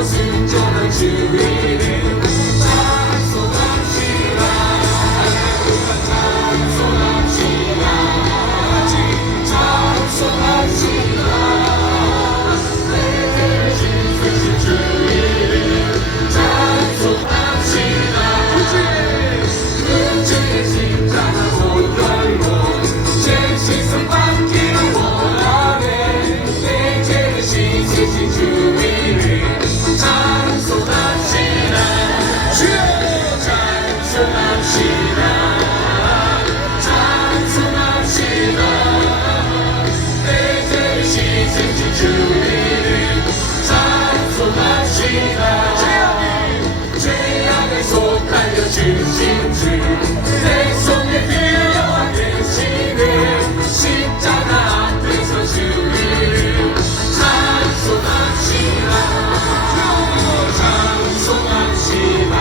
순종한 주 이름 찬송합시다. 찬송합시다. 찬송합시다. 내 대신 쓰신 주 이름 찬송합시다. 문제의 심장을 못 걸고 제 시선 받기를 원하네. 내 대신 쓰신 주 이름 찬송합시다. 찬송합시다. 찬송합시다. 내 대신 쓰신 주 이름 찬송합시다. 죄악에 속하여 주신 주 내 손에 빌려와 계시네. 십자가 앞에서 주 이름 찬송합시다. 찬송합시다.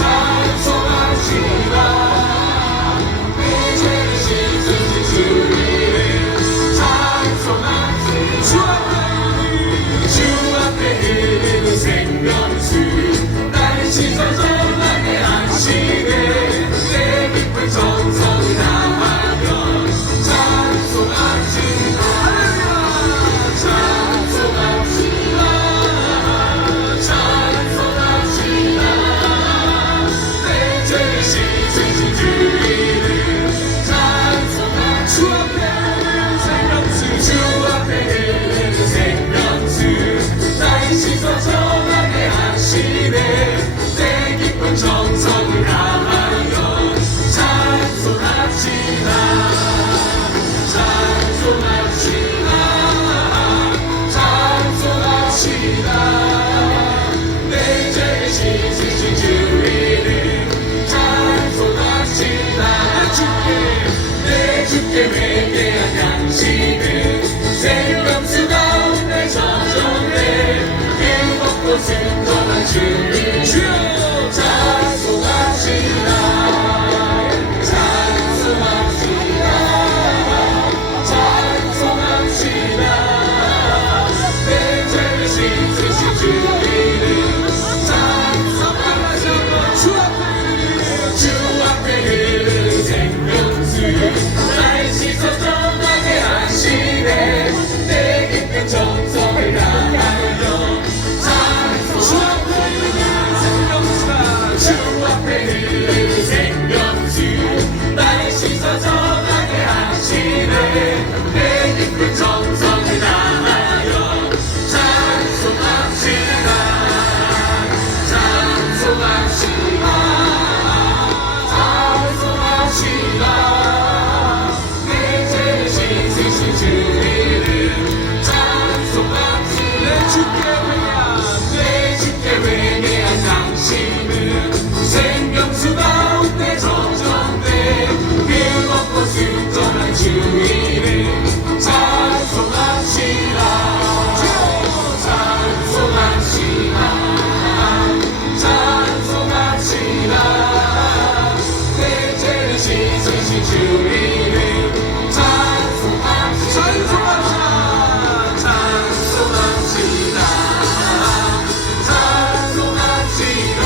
찬송합시다. 내 죄를 씻으신 주 이름 찬송합시다. 주 앞에 흐르는 생명수 나를 씻어전하게 하시네. 내 깊은 정성을 다하며 찬송합시다. 찬송합시다. 찬송합시다. 내 죄를 씻으신 주 이름 찬송합시다. 주 앞에 흐르는 생명수 주 앞에 흐르는 생명수 나를 씻어 전하게 하시네. 내 깊은 정성을 다하여 찬송합시다. 찬송합시다. 찬송합시다. 내 죄를 씻으신 주 이름 찬송합시다. 내 주께 회개한 양식은 생명수 가운데 저정해 그 먹고 순종한 주 이름 찬송합시다. 찬송합시다. 찬송합시다. 내 죄를 씻으신 주 이름 찬송합시다. 주 앞에 흐르는 생명수 나를 씻어 전하게 하시네. 내 깊은 정성을 다하여 찬송합시다. 주 앞에 흐르는 생명수 나를 씻어 전하게 하시네. 내 깊은 정성을 다하여 찬송합시다. 찬송합시다. 찬송합시다. 내 죄를 씻으신 주 이름 찬송합시다. 내 주께 회개한 당신은 생명수 가운데 저정돼 그 먹고 순종한 주 이름 찬송합시다. 찬송합시다. 찬송합시다. 내 죄를 씻으신 주 이름 찬송합시다. 찬송합시다. 찬송합시다.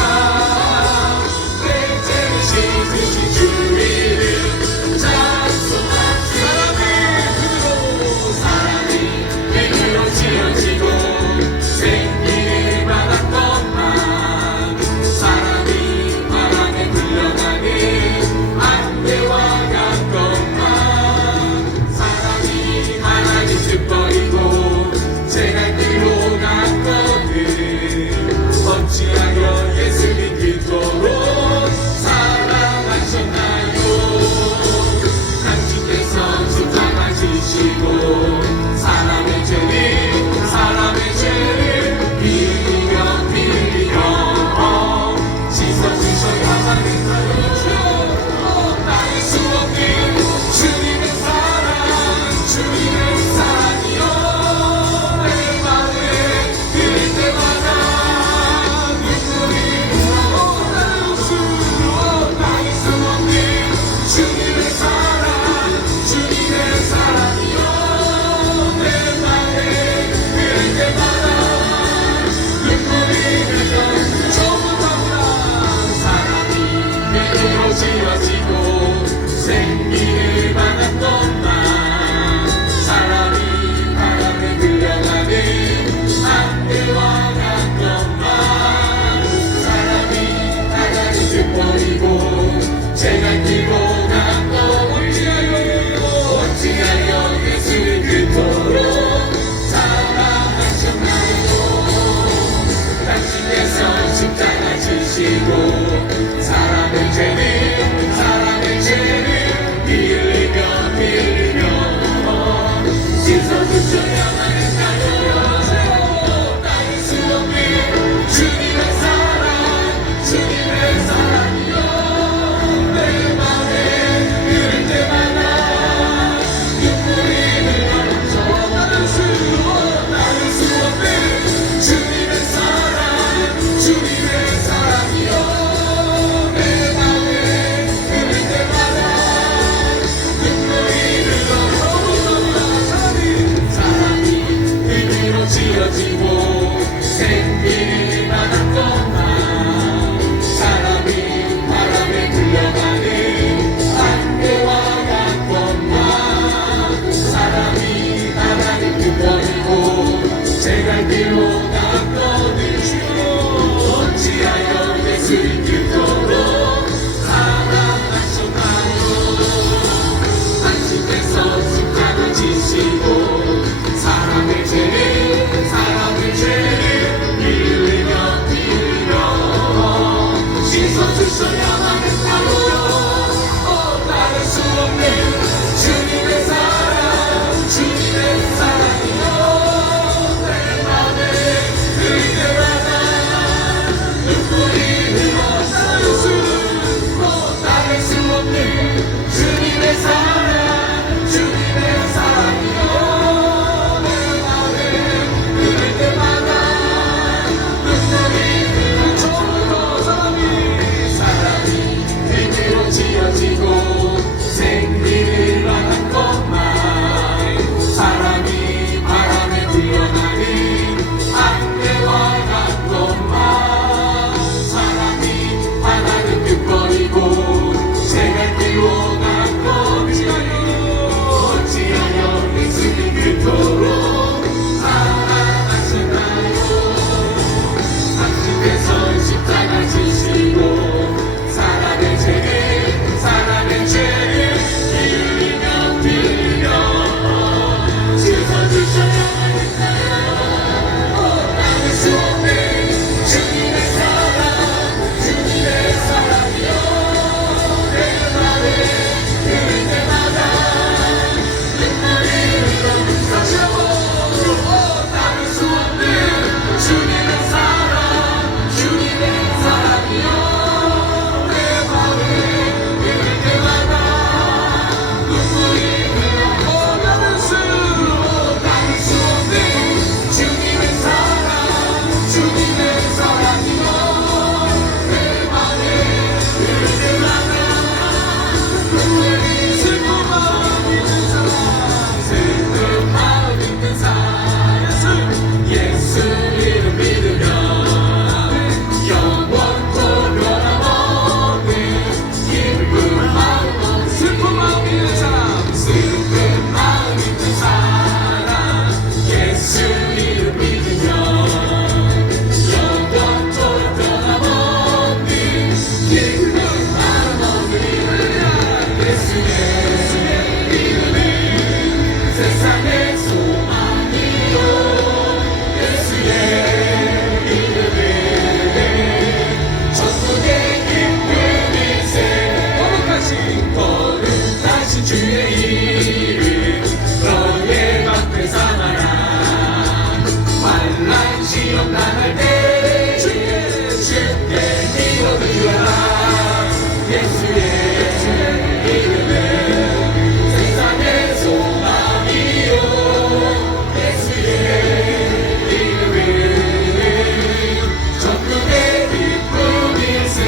지어지고 생기를 받았건만 사람이 바람에 불려가는 안개와 같건만 사람이 나가는 그 거리고 제갈 길로 갔거든 어찌하여 예수님 그토록 사랑하셨나요 당신께서 십자가 지시고 사람의 죄를 빌리며 씻어주셔야 하는 바로 다를 수 없는 주님의 사랑이요 내 맘에 흐를 때마다 눈물이 흘러서 다를 수 없는 주님의 사랑이요 내 맘에 흐를 때마다 눈물이 흘러서 사람이 빛으로 지어지고 생기를 받은 것만 사람이 바람에 불려가는 안개와 같은 것만 사람이 바다를 끝버리고 제갈 길로 갔거든 어찌하여 예수님 그토록 사랑하시나요 당신께서 십자가 지시고 사람의 죄를 빌리며 씻어주셔야 하니까요 나를 수 없는 주님의 사랑이요 내 맘에 흐를 때마다 눈물이 흘러 다시 한번 나를 수 없는 주님의 사랑이요 내 맘에 흐를 때마다 눈물이 흘러 나를 수 없는 주님의 사랑이요 내 맘에 흐를 때마다 눈물이 슬픈 마음 있는 사람 예수 이름 믿으면 영원토록 변함없는 기쁜 마음 슬픈 마음 있는 사람 예수 이름 믿으면 영원토록 변함없는 기쁜 마음 얻으리라 예수의 이름은 세상의 소망이요 예수의 이름은 천국의 기쁨일세 거룩하신 주의 이름 너의 방패 삼아라 환난 시험 당할 때 쉽게 믿어주라 예수의 이름은 세상의 소망이요 예수의 이름은 천국의 기쁨일세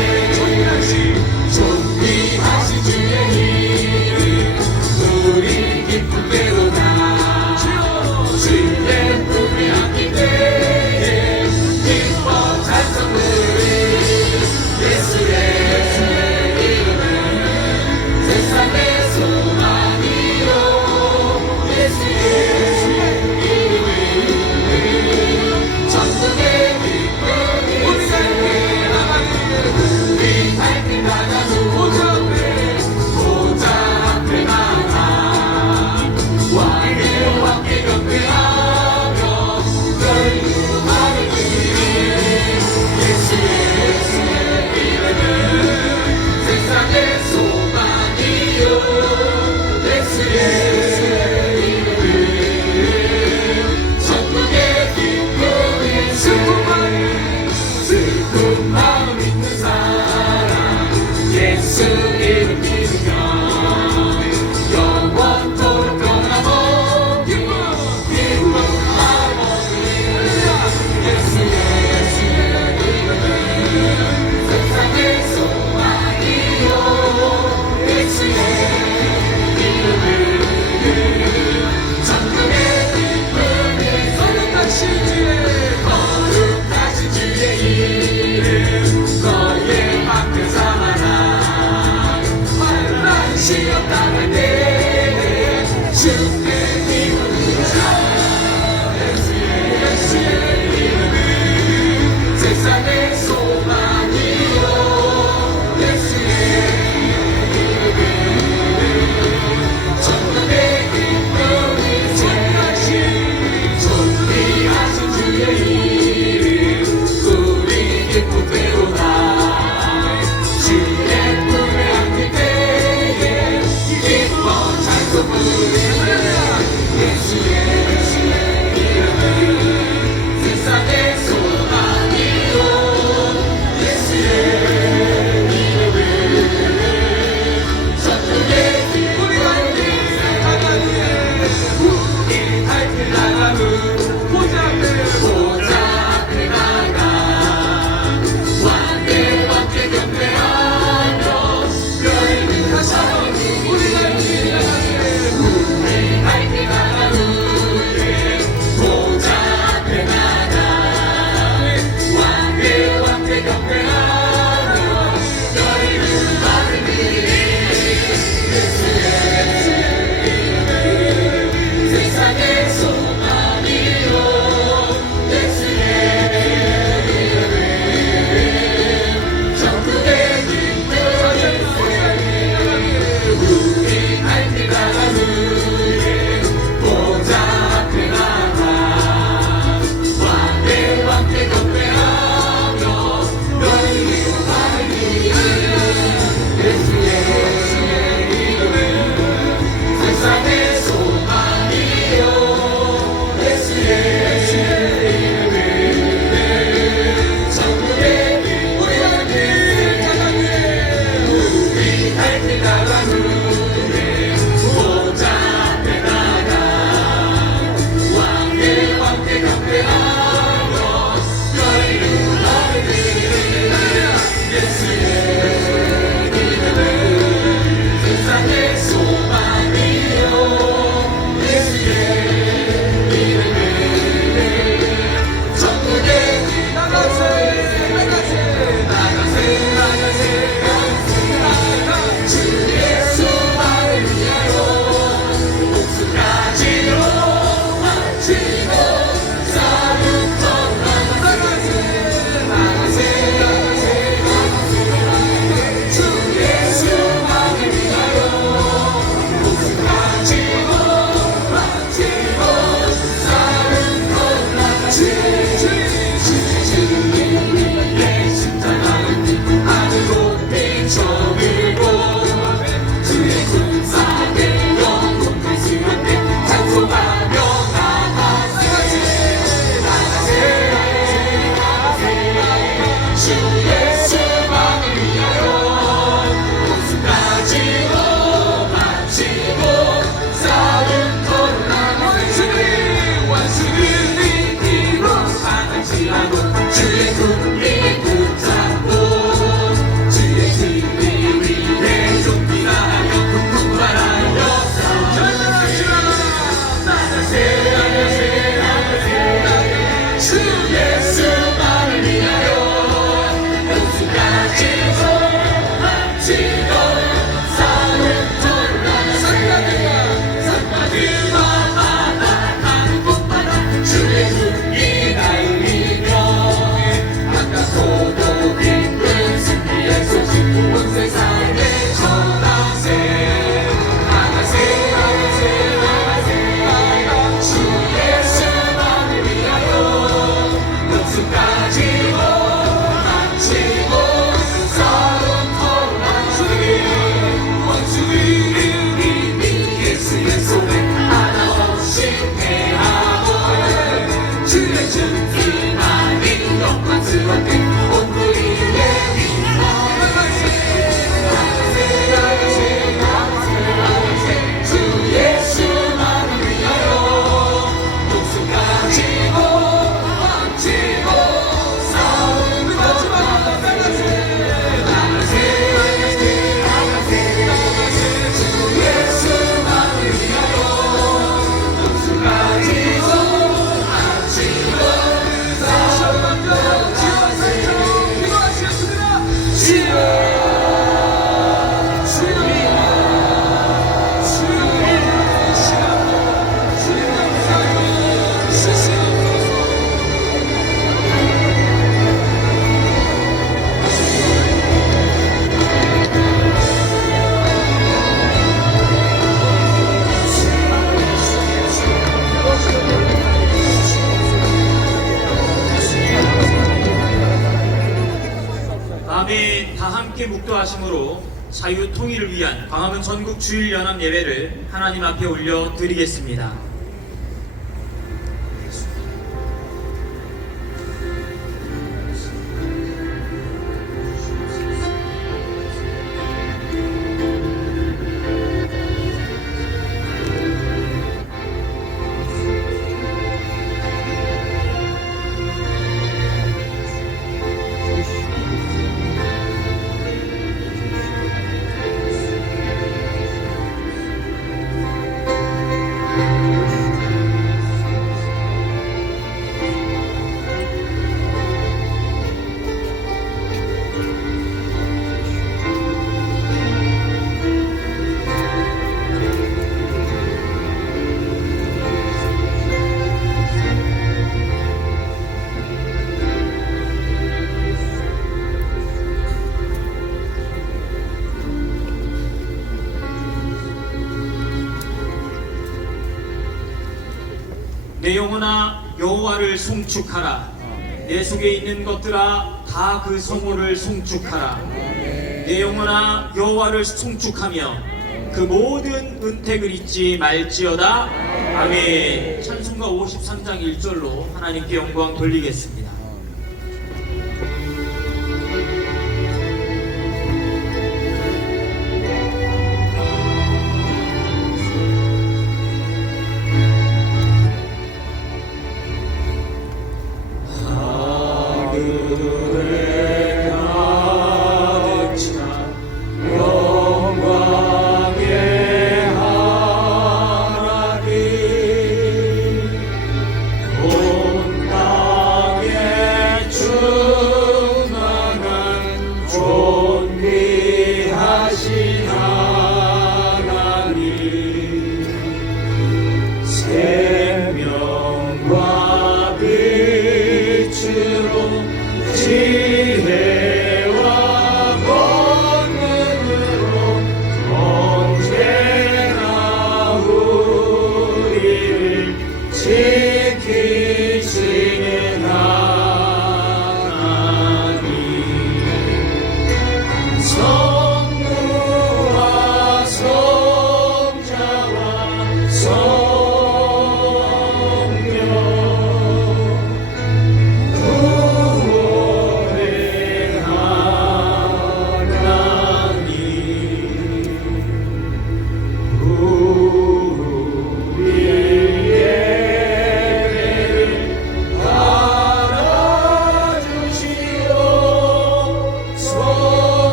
존귀하신 주의 이름 우리 기쁨 대로다 주의 품에 안길 때에 밤에 다 함께 묵도하심으로 자유 통일을 위한 광화문 전국 주일 연합 예배를 하나님 앞에 올려 드리겠습니다. 내 영혼아 여호와를 송축하라. 내 속에 있는 것들아 다 그 성호를 송축하라. 내 영혼아 여호와를 송축하며 그 모든 은택을 잊지 말지어다. 아멘. 찬송가 53장 1절로 하나님께 영광 돌리겠습니다. 하늘에 가득 찬 영광의 하나님, 온 땅에 충만한 존귀하신 하나님, 생명과 빛으로 지혜와 권능으로 언제나 우리를 지키시는 하나님, 성부와 성자와 성령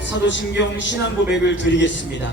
사도신경 신앙고백을 드리겠습니다.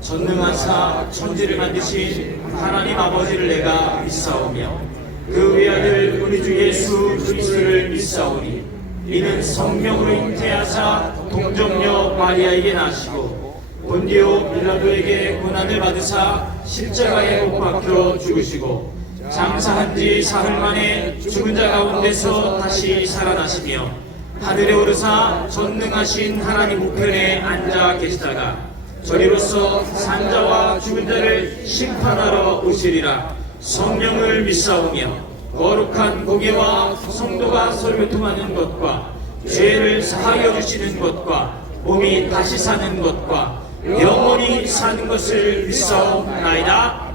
전능하사 천지를 만드신 하나님 아버지를 내가 믿사오며 그 외아들 우리 주 예수 그리스도를 믿사오니 이는 성령으로 잉태하사 동정녀 마리아에게 나시고 본디오 빌라도에게 고난을 받으사 십자가에 못 박혀 죽으시고 장사한 지 사흘 만에 죽은 자 가운데서 다시 살아나시며 하늘에 오르사 전능하신 하나님 우편에 앉아 계시다가 저리로서 산자와 죽은 자를 심판하러 오시리라. 성령을 믿사오며 거룩한 공예와 성도가 서로 교통하는 것과 죄를 사하여 주시는 것과 몸이 다시 사는 것과 영원히 사는 것을 믿사옵나이다.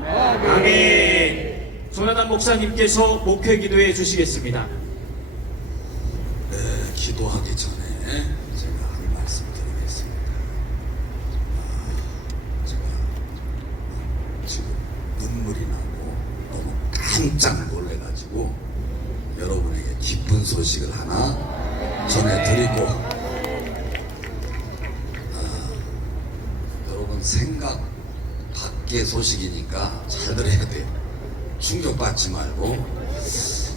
아멘. 조나단 목사님께서 목회 기도해 주시겠습니다. 기도하기 전에 제가 한 말씀 드리겠습니다. 제가 지금 눈물이 나고 너무 깜짝 놀래가지고 여러분에게 기쁜 소식을 하나 전해드리고, 여러분 생각 밖의 소식이니까 잘 들어야 돼요. 충격받지 말고.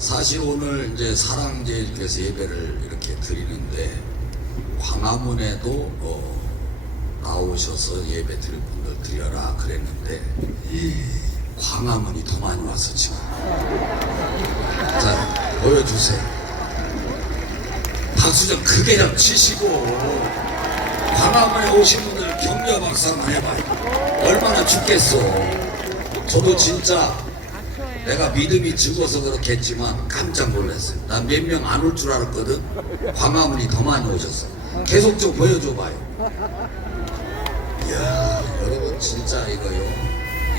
사실 오늘 이제 사랑제일교회에서 예배를 이렇게 드리는데 광화문에도 나오셔서 예배 드릴 분들 드려라 그랬는데 광화문이 더 많이 와서 지금. 자, 보여주세요. 박수 좀 크게 좀 치시고 광화문에 오신 분들 격려 할렐루야 박수 한번 해봐요. 얼마나 죽겠어. 저도 진짜 내가 믿음이 적어서 그렇겠지만 깜짝 놀랐어요. 난 몇 명 안 올 줄 알았거든. 광화문이 더 많이 오셨어. 계속 좀 보여줘봐요. 이야, 여러분 진짜 이거요.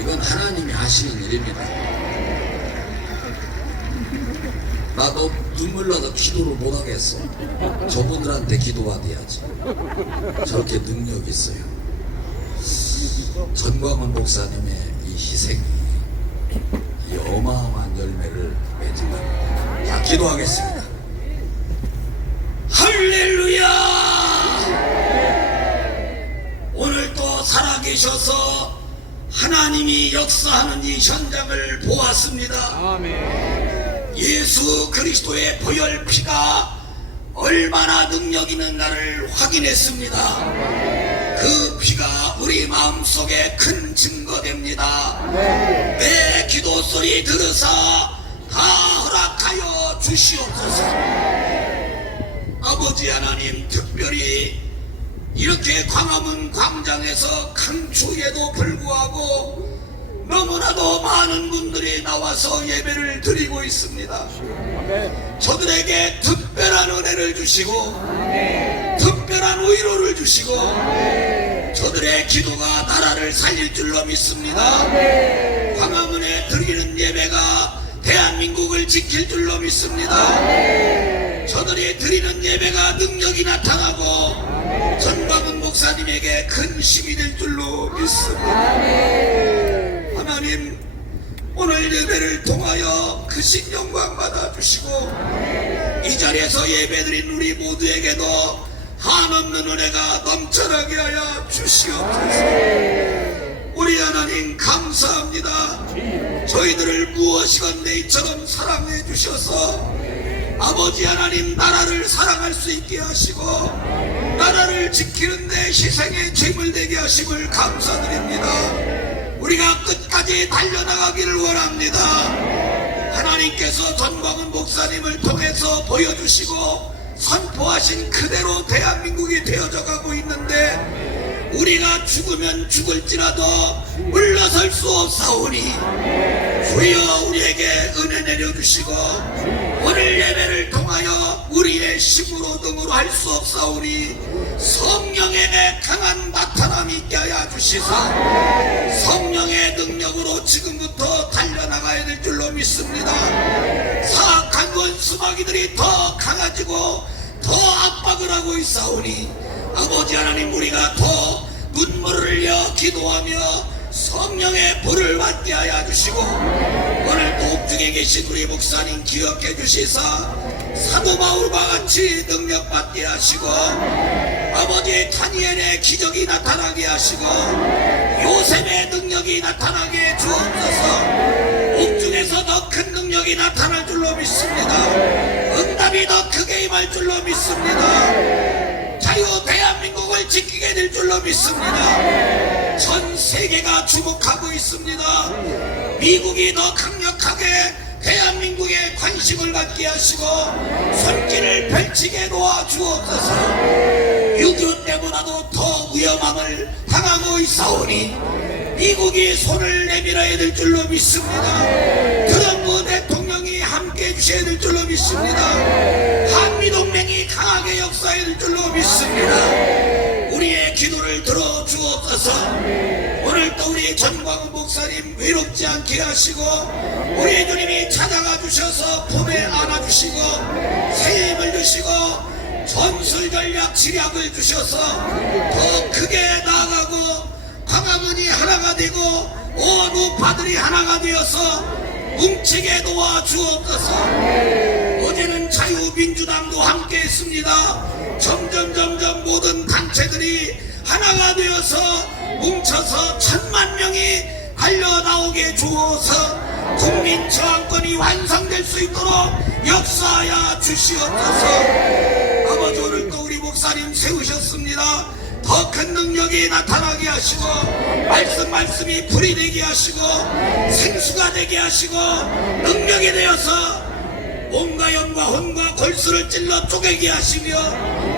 이건 하나님이 하시는 일입니다. 나도 눈물 나서 기도를 못 하겠어. 저분들한테 기도받아야지. 저렇게 능력 있어요. 전광훈 목사님의 이 희생이 이 어마어마한 열매를 맺은 겁니다. 자, 기도하겠습니다. 할렐루야! 오늘 또 살아계셔서 하나님이 역사하는 이 현장을 보았습니다. 예수 그리스도의 보혈 피가 얼마나 능력 있는 나를 확인했습니다. 그 피가 우리 마음속에 큰 증거됩니다. 내 기도 소리 들으사 다 허락하여 주시옵소서. 아버지 하나님, 특별히 이렇게 광화문 광장에서 강추에도 불구하고 너무나도 많은 분들이 나와서 예배를 드리고 있습니다. 저들에게 특별한 은혜를 주시고 특별한 위로를 주시고 저들의 기도가 나라를 살릴 줄로 믿습니다. 광화문에 드리는 예배가 대한민국을 지킬 줄로 믿습니다. 저들이 드리는 예배가 능력이 나타나고 전광훈 목사님에게 큰 힘이 될 줄로 믿습니다. 하나님, 오늘 예배를 통하여 크신 영광 받아주시고 이 자리에서 예배드린 우리 모두에게도 한없는 은혜가 넘쳐나게 하여 주시옵소서. 우리 하나님 감사합니다. 저희들을 무엇이건대 이처럼 사랑해 주셔서 아버지 하나님, 나라를 사랑할 수 있게 하시고 나라를 지키는데 희생의 제물 되게 하심을 감사드립니다. 우리가 끝까지 달려나가기를 원합니다. 하나님께서 전광훈 목사님을 통해서 보여주시고 선포하신 그대로 대한민국이 되어져 가고 있는데 우리가 죽으면 죽을지라도 물러설 수 없사오니 주여 우리에게 은혜 내려주시고 오늘 예배를 통하여 우리의 힘으로 등으로 할 수 없사오니 성령의 강한 나타남이 있게 하여 주시사 성령의 능력으로 지금부터 달려나가야 될 줄로 믿습니다. 사악한 원수마귀들이 더 강해지고 더 압박을 하고 있사오니 아버지 하나님, 우리가 더 눈물을 흘려 기도하며 성령의 불을 받게 하여 주시고 오늘 또 옥중에 계신 우리 목사님 기억해 주시사 사도 바울과 같이 능력 받게 하시고 아버지의 다니엘의 기적이 나타나게 하시고 요셉의 능력이 나타나게 주옵소서. 옥중에서 더 큰 능력이 나타날 줄로 믿습니다. 응답이 더 크게 임할 줄로 믿습니다. 자유 대한민국을 지키게 될 줄로 믿습니다. 전 세계가 주목하고 있습니다. 미국이 더 강력하게 대한민국에 관심을 갖게 하시고 손길을 펼치게 도와주옵소서. 6.25 때보다도 더 위험함을 당하고 있사오니 미국이 손을 내밀어야 될 줄로 믿습니다. 트럼프 대통령이 함께 해주셔야 될 줄로 믿습니다. 한미동맹이 강하게 역사해야 될 줄로 믿습니다. 우리의 기도를 들어주옵소서. 오늘 또 우리 전광훈 목사님 외롭지 않게 하시고 우리 주님이 찾아가 주셔서 품에 안아주시고 새 힘을 주시고 전술 전략 지략을 주셔서 더 크게 나아가고 광화문이 하나가 되고 온 우파들이 하나가 되어서 뭉치게 도와주옵소서. 어제는 자유민주당도 함께 했습니다. 점점 모든 단체들이 하나가 되어서 뭉쳐서 1000만 명이 달려나오게 주어서 국민 저항권이 완성될 수 있도록 역사하여 주시옵소서. 아버지, 오늘 또 우리 목사님 세우셨습니다. 더 큰 능력이 나타나게 하시고 말씀이 불이 되게 하시고 생수가 되게 하시고 능력이 되어서 온갖 영과 혼과 골수를 찔러 쪼개게 하시며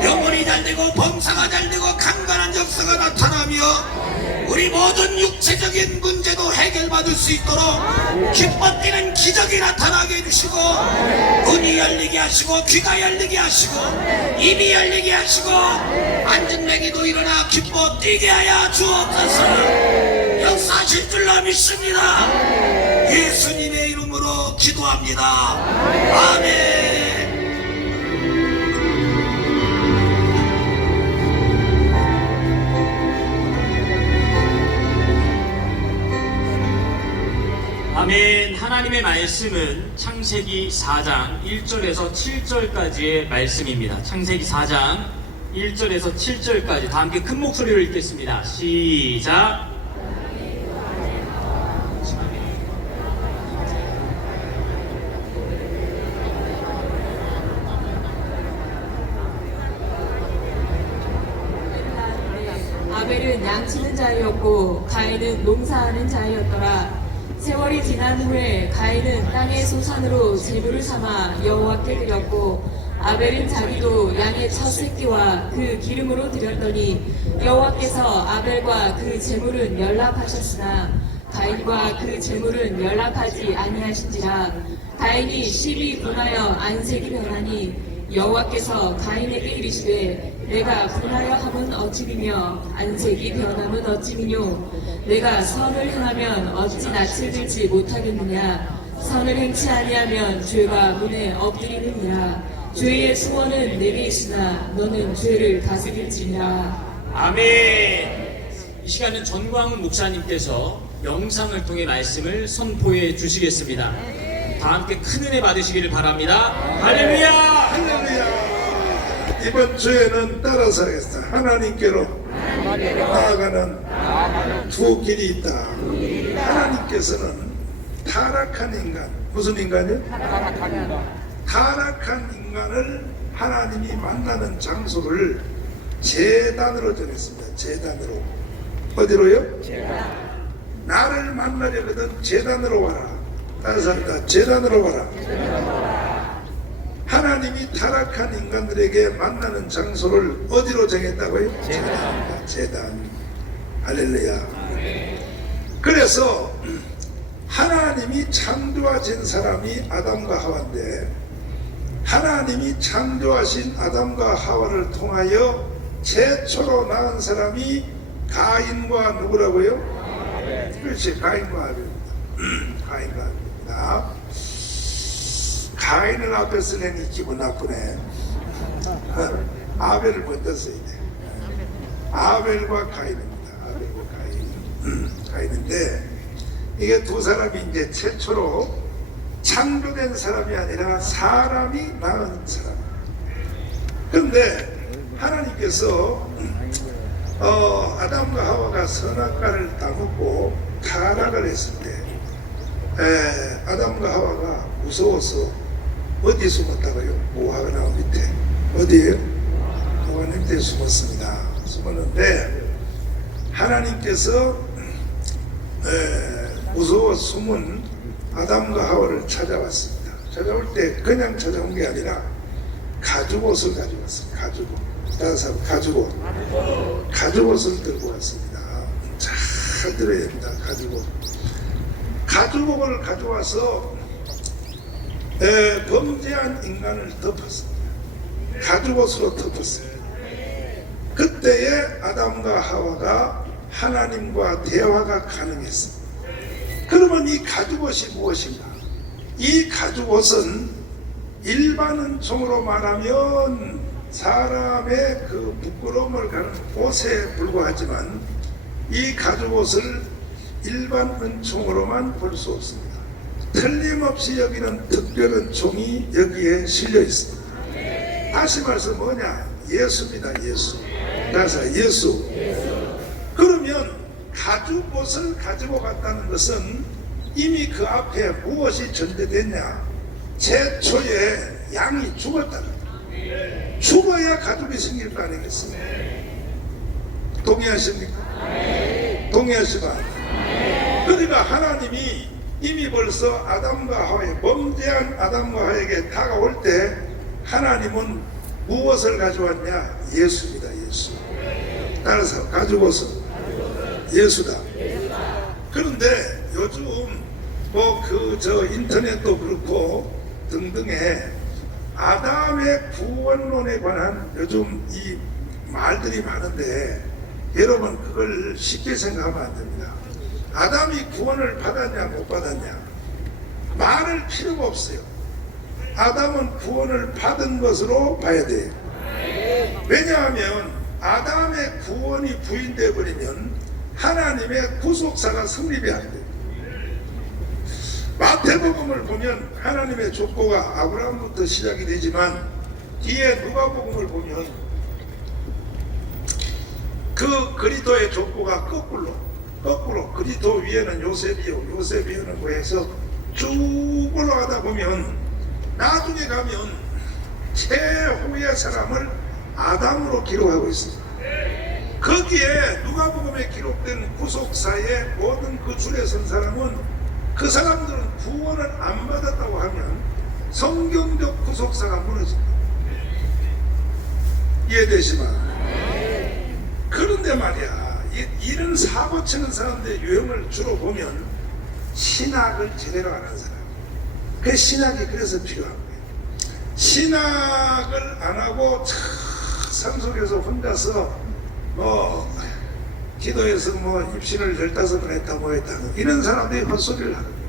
영혼이 잘되고 범사가 잘되고 강건한 역사가 나타나며 우리 모든 육체적인 문제도 해결받을 수 있도록 기뻐 뛰는 기적이 나타나게 해주시고 눈이 열리게 하시고 귀가 열리게 하시고 입이 열리게 하시고 앉은 내기도 일어나 기뻐 뛰게 하여 주옵소서. 역사하실 줄로 믿습니다. 예수님의 이름으로 기도합니다. 아멘. 아멘. 하나님의 말씀은 창세기 4장 1절에서 7절까지의 말씀입니다. 창세기 4장 1절에서 7절까지 다 함께 큰 목소리로 읽겠습니다. 시작. 아벨은 양치는 자였고 가인은 농사하는 자였더라. 세월이 지난 후에 가인은 땅의 소산으로 제물을 삼아 여호와께 드렸고 아벨은 자기도 양의 첫 새끼와 그 기름으로 드렸더니 여호와께서 아벨과 그 제물은 연락하셨으나 가인과 그 제물은 연락하지 아니하신지라. 가인이 심히 분하여 안색이 변하니 여호와께서 가인에게 이르시되 내가 분하여 함은 어찌미며 안색이 변함은 어찌미뇨. 내가 선을 행하면 어찌 낯을 들지 못하겠느냐. 선을 행치 아니하면 죄가 문에 엎드리느니라. 죄의 수원은 내게 있으나 너는 죄를 다스릴지니라. 아멘. 이 시간은 전광훈 목사님께서 영상을 통해 말씀을 선포해 주시겠습니다. 다 함께 큰 은혜 받으시기를 바랍니다. 할렐루야. 할렐루야. 이번 주에는 따라서 하겠다. 하나님께로 나아가는 두 길이 있다. 하나님께서는 타락한 인간, 무슨 인간이요? 타락한 인간을 하나님이 만나는 장소를 제단으로 정했습니다. 제단으로. 어디로요? 나를 만나려거든 제단으로 와라. 따라서 합니다. 제단으로 와라. 하나님이 타락한 인간들에게 만나는 장소를 어디로 정했다고요? 제단. 할렐루야. 그래서 하나님이 창조하신 사람이 아담과 하와인데 하나님이 창조하신 아담과 하와를 통하여 최초로 낳은 사람이 가인과 누구라고요? 그렇지, 가인과 아벨입니다. 가인과 아벨입니다. 가인을 앞에 쓰려니 기분 나쁘네. 아벨을 먼저 써야 돼. 아벨과 가인입니다. 아벨과 가인인데 이게 두 사람이 이제 최초로 창조된 사람이 아니라 사람이 낳은 사람. 그런데 하나님께서 아담과 하와가 선악과를 따먹고 타락을 했을 때 아담과 하와가 무서워서 어디에 숨었다고요? 모아가 나온 밑에. 어디에요? 모아 밑에 숨었습니다. 숨었는데 하나님께서 무서워 숨은 아담과 하와를 찾아왔습니다. 찾아올 때 그냥 찾아온 게 아니라 가죽옷을 가져왔습니다. 가죽옷. 따라서 가죽옷. 가죽옷을 들고 왔습니다. 잘 들어야 됩니다. 가죽옷. 가죽옷을 가져와서 범죄한 인간을 덮었습니다. 가죽옷으로 덮었습니다. 그때에 아담과 하와가 하나님과 대화가 가능했습니다. 그러면 이 가죽옷이 무엇인가? 이 가죽옷은 일반 은총으로 말하면 사람의 그 부끄러움을 가는 옷에 불과하지만 이 가죽옷을 일반 은총으로만 볼 수 없습니다. 틀림없이 여기는 특별 은총이 여기에 실려 있습니다. 다시 말해서 뭐냐? 예수입니다. 예수. 따라서 예수. 그러면 가죽옷을 가지고 갔다는 것은 이미 그 앞에 무엇이 전제됐냐? 최초에 양이 죽었다는 거예요. 죽어야 가죽이 생길 거 아니겠습니까? 동의하십니까? 동의하시면 그러니까 하나님이 이미 벌써 아담과 하와의 범죄한 아담과 하와에게 다가올 때 하나님은 무엇을 가져왔냐? 예수입니다. 예수. 따라서 가지고서 예수다. 그런데 요즘 인터넷도 그렇고 등등에 아담의 구원론에 관한 요즘 이 말들이 많은데 여러분 그걸 쉽게 생각하면 안 됩니다. 아담이 구원을 받았냐 못 받았냐 말할 필요가 없어요. 아담은 구원을 받은 것으로 봐야 돼요. 왜냐하면 아담의 구원이 부인되어 버리면 하나님의 구속사가 성립이 안 돼요. 마태복음을 보면 하나님의 족보가 아브라함부터 시작이 되지만 뒤에 누가복음을 보면 그 그리스도의 족보가 거꾸로 그리스도 위에는 요셉이요 요셉 위에는 뭐 해서 쭉 올라가다 보면 나중에 가면 최후의 사람을 아담으로 기록하고 있습니다. 거기에 누가복음에 기록된 구속사의 모든 그 줄에 선 사람은 그 사람들은 구원을 안 받았다고 하면 성경적 구속사가 무너집니다. 이해되시나? 그런데 말이야, 이런 사고 치는 사람들의 유형을 주로 보면 신학을 제대로 안 하는 사람. 그 신학이 그래서 필요한 거예요. 신학을 안 하고 산속에서 혼자서 기도해서 입신을 15번 했다 뭐 했다 이런 사람들이 헛소리를 하는 거예요.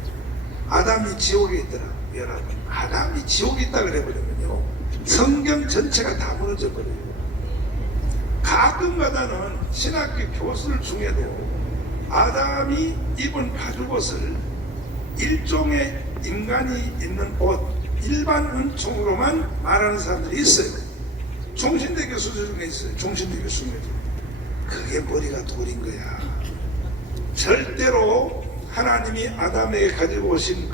아담이 지옥에 있더라. 여러분, 아담이 지옥에 있다 그래 버리면요 성경 전체가 다 무너져 버려요. 가끔가다는 신학교 교수들 중에도 아담이 입은 가죽옷을 일종의 인간이 입는 옷, 일반 은총으로만 말하는 사람들이 있어요. 종신대 교수들 중에 있어요. 종신대 교수들. 그게 머리가 돌인 거야. 절대로 하나님이 아담에게 가지고 오신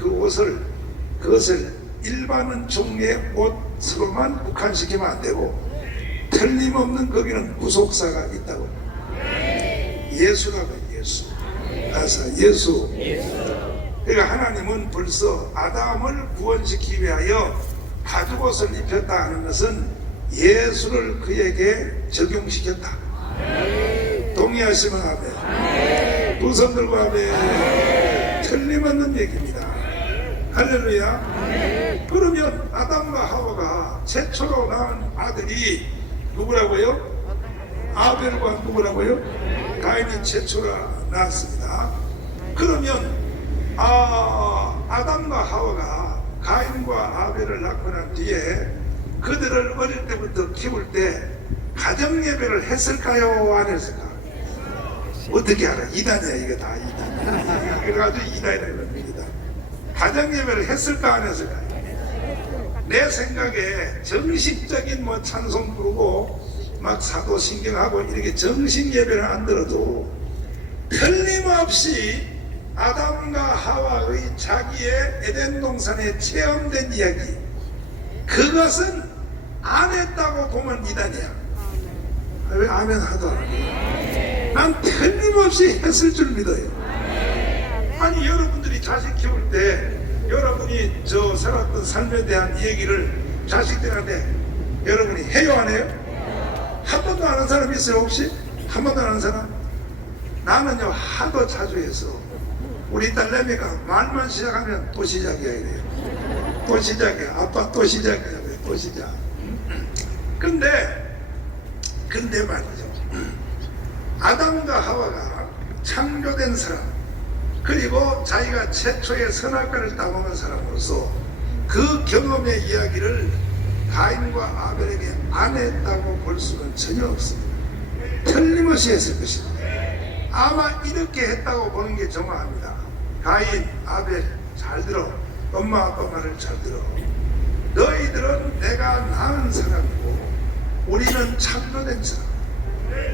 그것을 일반 은총의 옷으로만 국한시키면 안 되고 틀림없는 거기는 구속사가 있다고. 예수라고 예수. 그래서 예수. 그러니까 하나님은 벌써 아담을 구원시키기 위하여 가죽옷을 입혔다 하는 것은 예수를 그에게 적용시켰다. 동의하시면 아멘. 두 손 들고 아멘. 틀림없는 얘기입니다. 할렐루야. 그러면 아담과 하와가 최초로 낳은 아들이 누구라고요? 아벨과 누구라고요? 가인이 최초로 낳았습니다. 그러면 아담과 하와가 가인과 아벨을 낳고 난 뒤에 그들을 어릴 때부터 키울 때 가정예배를 했을까요? 안 했을까? 어떻게 알아? 이단이야. 이거 다 이단. 그래가지고 이단이라는 겁니다. 가정예배를 했을까? 안 했을까? 내 생각에 정식적인 찬송 부르고 막 사도신경하고 이렇게 정식 예배를 안 들어도 틀림없이 아담과 하와의 자기의 에덴 동산에 체험된 이야기, 그것은 안 했다고 보면 이단이야. 왜 아멘 하더라? 난 틀림없이 했을 줄 믿어요. 아니 여러분들이 자식 키울 때 여러분이 살았던 삶에 대한 얘기를 자식들한테 여러분이 해요 안 해요? 한 번도 안 한 사람 있어요 혹시? 한 번도 안 한 사람? 나는요 하도 자주 해서 우리 딸 레미가 말만 시작하면 또 시작이야 이래요. 또 시작이야. 아빠 또 시작이야. 또 시작. 근데 말이죠. 아담과 하와가 창조된 사람, 그리고 자기가 최초의 선악과를 따먹은 사람으로서 그 경험의 이야기를 가인과 아벨에게 안 했다고 볼 수는 전혀 없습니다. 틀림없이 했을 것입니다. 아마 이렇게 했다고 보는 게 정확합니다. 가인, 아벨 잘 들어. 엄마 아빠 말을 잘 들어. 너희들은 내가 낳은 사람이고 우리는 창조된 사람.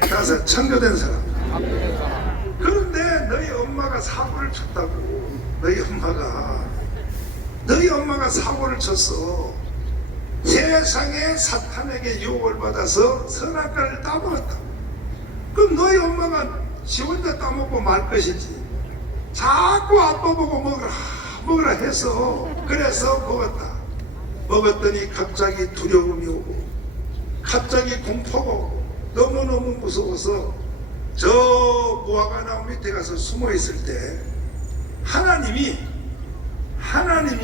그래서 창조된 사람. 그런데 너희 엄마가 사고를 쳤다고. 너희 엄마가 사고를 쳤어. 세상에 사탄에게 유혹을 받아서 선악과를 따먹었다. 그럼 너희 엄마가 지 혼자 따먹고 말 것이지. 자꾸 아빠 보고 먹으라. 먹으라 해서 그래서 먹었더니 갑자기 두려움이 오고 갑자기 공포가 오고 너무너무 무서워서 저 무화과 나무 밑에 가서 숨어 있을 때 하나님이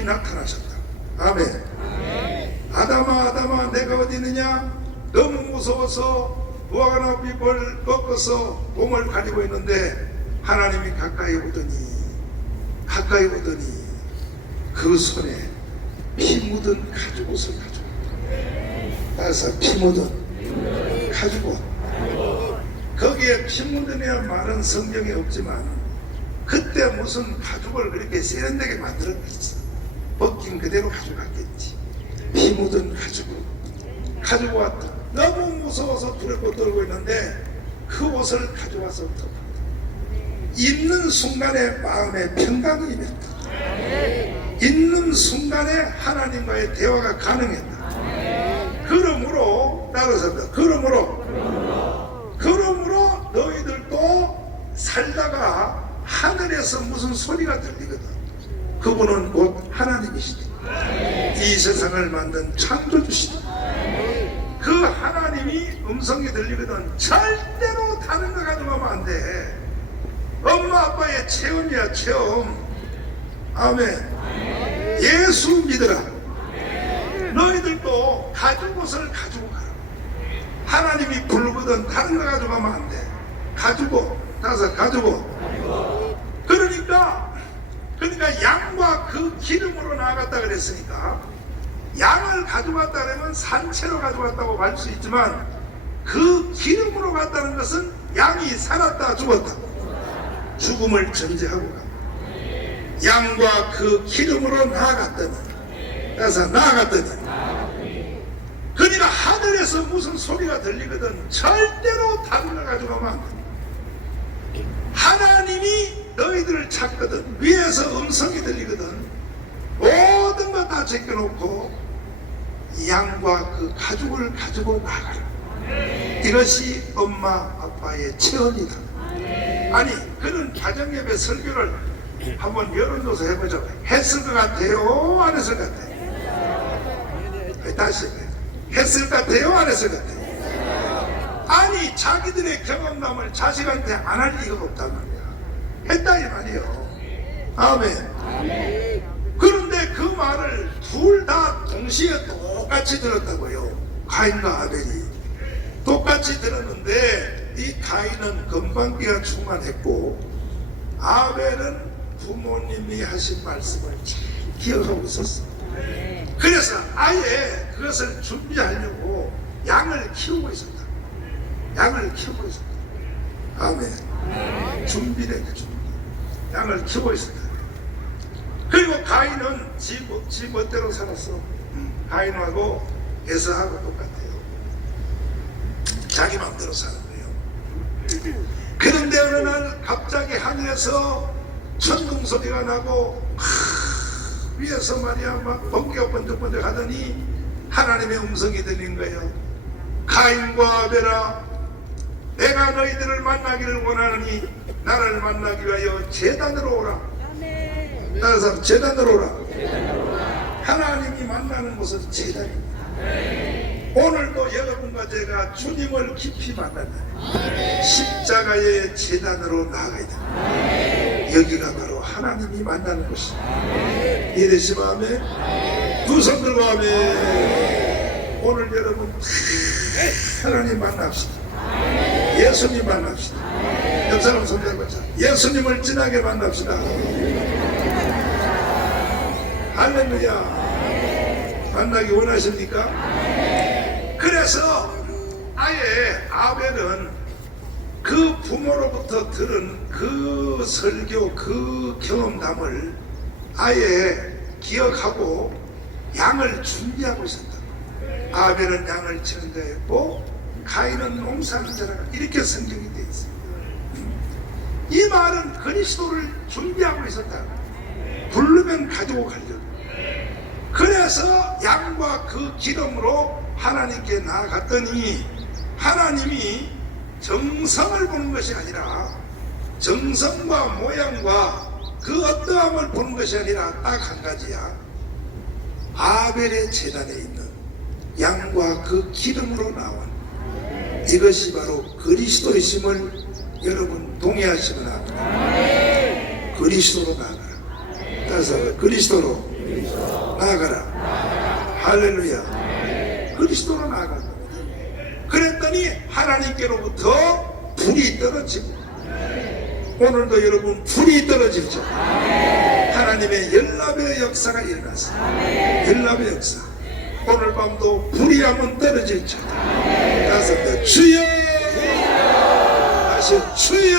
나타나셨다. 아멘. 아담아 내가 어디 있느냐? 너무 무서워서 무화과 나무 잎을 꺾어서 몸을 가리고 있는데 하나님이 가까이 오더니 그 손에 피 묻은 가죽옷을 가져왔다. 따라서 피 묻은 가죽옷. 거기에 피 묻은이야 말은 성경에 없지만 그때 무슨 가죽을 그렇게 세련되게 만들었겠지. 벗긴 그대로 가져갔겠지. 피 묻은 가죽을 가지고 왔다. 너무 무서워서 두렵고 떨고 있는데 그 옷을 가져와서 덮었다. 입는 순간에 마음에 평강이 임했다. 있는 순간에 하나님과의 대화가 가능했다. 그러므로 따라서 그러므로 너희들도 살다가 하늘에서 무슨 소리가 들리거든. 그분은 곧 하나님이시다. 이 세상을 만든 창조주시다. 그 하나님이 음성이 들리거든. 절대로 다른 거 가져가면 안 돼. 엄마 아빠의 체험이야, 체험. 아멘. 예수 믿으라. 너희들도 가죽옷을 가지고 가라. 하나님이 부르거든 다른 거 가져가면 안 돼. 가지고 그러니까 양과 그 기름으로 나아갔다 그랬으니까 양을 가져갔다 그러면 산채로 가져갔다고 할 수 있지만 그 기름으로 갔다는 것은 양이 살았다 죽었다. 죽음을 전제하고 가. 양과 그 기름으로 나아갔더니 그러니까 하늘에서 무슨 소리가 들리거든 절대로 다른 걸 가져가면 안 돼. 하나님이 너희들을 찾거든. 위에서 음성이 들리거든. 모든 것 다 제껴놓고 양과 그 가죽을 가지고 나가라. 이것이 엄마 아빠의 체험이다. 아니 그런 가정예배 설교를 한번 여론조사 해보자고. 했을 것 같아요? 안 했을 것 같아요? 다시 했을 것 같아요? 안 했을 것 같아요? 아니 자기들의 경험담을 자식한테 안 할 리가 없단 말이야. 했다 이 말이에요. 아멘. 그런데 그 말을 둘 다 동시에 똑같이 들었다고요. 가인과 아벨이 똑같이 들었는데 이 가인은 건방기가 충만했고 아벨은 부모님이 하신 말씀을 잘 기억하고 있었어. 그래서 아예 그것을 준비하려고 양을 키우고 있었다. 아멘. 준비를 했다. 양을 키우고 있었다. 그리고 가인은 지 멋대로 살았어. 가인하고 에서하고 똑같아요. 자기 마음대로 사는 거예요. 그런데 어느 날 갑자기 하늘에서 천둥 소리가 나고 위에서 말이야 막 번개가 번쩍번쩍 하더니 하나님의 음성이 들린 거예요. 가인과 아벨아, 내가 너희들을 만나기를 원하느니 나를 만나기 위하여 제단으로 오라. 다른 사람 제단으로 오라. 하나님이 만나는 곳은 제단입니다. 오늘도 여러분과 제가 주님을 깊이 만난다. 십자가의 제단으로 나아가야 됩니다. 여기가 바로 하나님이 만나는 곳입니다. 이해되시면 아멘. 두 손 들고 아멘. 오늘 여러분 하나님 만납시다. 예수님 만납시다. 옆 사람 손 잡고 예수님을 진하게 만납시다. 할렐루야. 만나기 원하십니까? 그래서 아예 아벨은 그 부모로부터 들은 그 설교 그 경험담을 아예 기억하고 양을 준비하고 있었다. 아벨은 양을 치는 자였고 가인은 농사하는 자라. 이렇게 성경이 되어 있습니다. 이 말은 그리스도를 준비하고 있었다. 부르면 가지고 가려고. 그래서 양과 그 기름으로 하나님께 나아갔더니 하나님이 정성을 보는 것이 아니라 정성과 모양과 그 어떠함을 보는 것이 아니라 딱 한 가지야. 아벨의 제단에 있는 양과 그 기름으로 나온 이것이 바로 그리스도이심을 여러분 동의하시면 합니다. 그리스도로 나아가라. 따라서 그리스도로 나아가라. 할렐루야. 그리스도로 나아갈 겁니다. 그랬더니 하나님께로부터 불이 떨어지고, 오늘도 여러분 불이 떨어지죠. 하나님의 연락의 역사가 일어났어요. 연락의 역사. 오늘 밤도 불이 한번 떨어질지. 다섯 번 주여, 다시 주여,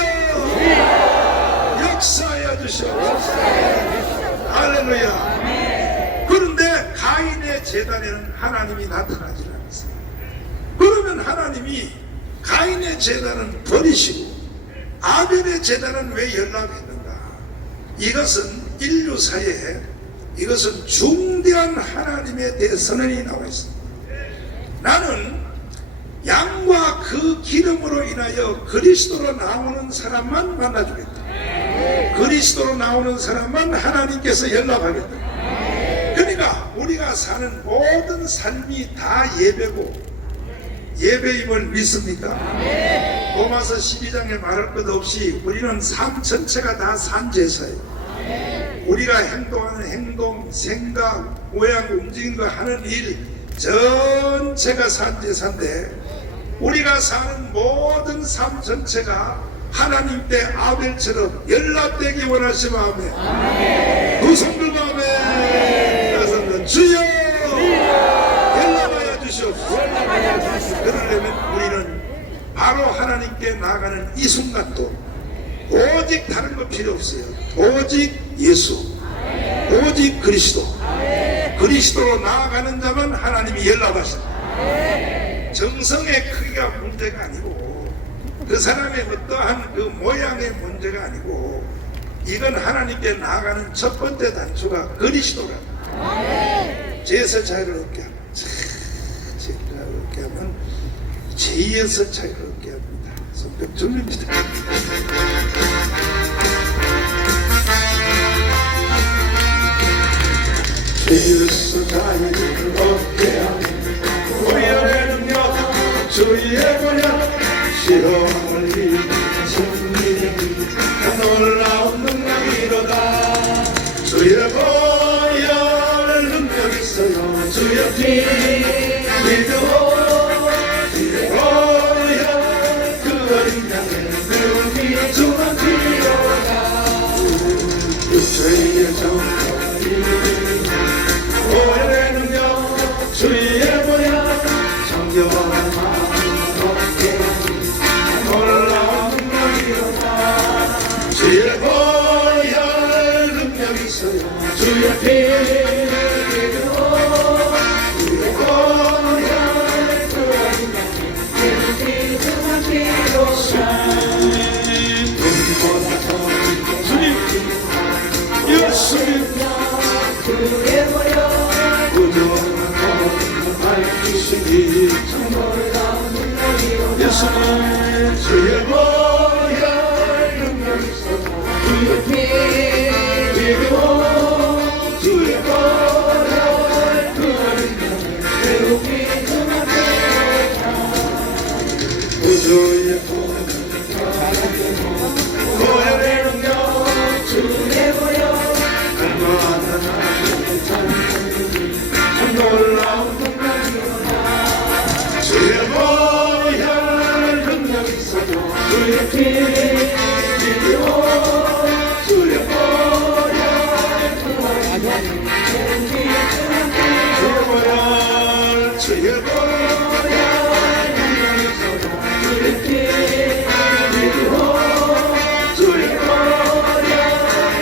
역사하여 주시옵소서. 할렐루야. 그런데 가인의 제단에는 하나님이 나타나지 않았어요. 그러면 하나님이 가인의 제단은 버리시고 아벨의 제단은 왜 연락했는가? 이것은 인류사에 이것은 중대한 하나님의 대선언이 나와 있습니다. 나는 양과 그 기름으로 인하여 그리스도로 나오는 사람만 만나주겠다. 그리스도로 나오는 사람만 하나님께서 연락하겠다. 그러니까 우리가 사는 모든 삶이 다 예배고, 예배임을 믿습니까? 로마서 12장에 말할 것 없이 우리는 삶 전체가 다 산제사예요. 우리가 행동하는 행동, 생각, 모양, 움직이는 거 하는 일 전체가 산제사인데, 우리가 사는 모든 삶 전체가 하나님 때 아벨처럼 연락되기 원하시면 아멘. 두 손 들고 아멘. 그래서 주여 연락하여 주시옵소서. 그러려면 우리는 바로 하나님께 나아가는 이 순간도 오직 다른 거 필요 없어요. 오직 예수, 오직 그리스도. 그리스도로 나아가는 자만 하나님이 연락하십니다. 정성의 크기가 문제가 아니고, 그 사람의 어떠한 그 모양의 문제가 아니고, 이건 하나님께 나아가는 첫 번째 단추가 그리스도라. 죄에서 자유를 얻게 합니다. 죄를 얻게 하면 죄에서 자유를 얻게 합니다. 손뼉 돌립니다. 죄에서 자유를 얻게 하면 우리의 능력 주의 보혈 시험을 이기는 승리 놀라운 능력이로다. 주의 보혈 능력 있어요. 주의 피 믿어 주의 보혈 그 어린 양의 그 피 주만 필요하다. 죄의 정결이 보혈의 능력 주의 보혈 정결한 마음 얻게 놀라운 능력이로다. 주의 보혈 능력 있어요. 주의 피 믿어 주의 보혈 그 어린 양의 그 피 주만 필요하다. 눈보다 더 주님 예수님 주의 보혈 구원을 밝히시니 놀라운 능력이로다. 예수님 주의 보혈 능력 있어서 주의 피 믿고 주의 보혈 그 어린 양의 그 피 주만 필요하다. 구주의 보혈의 능력 주의 보혈 놀라운 능력이로다. 주의 보혈 능력 있어도 주의 피 믿어 주의 보혈 주의 보혈 능력 있어도 주의 피 믿어 주의 보혈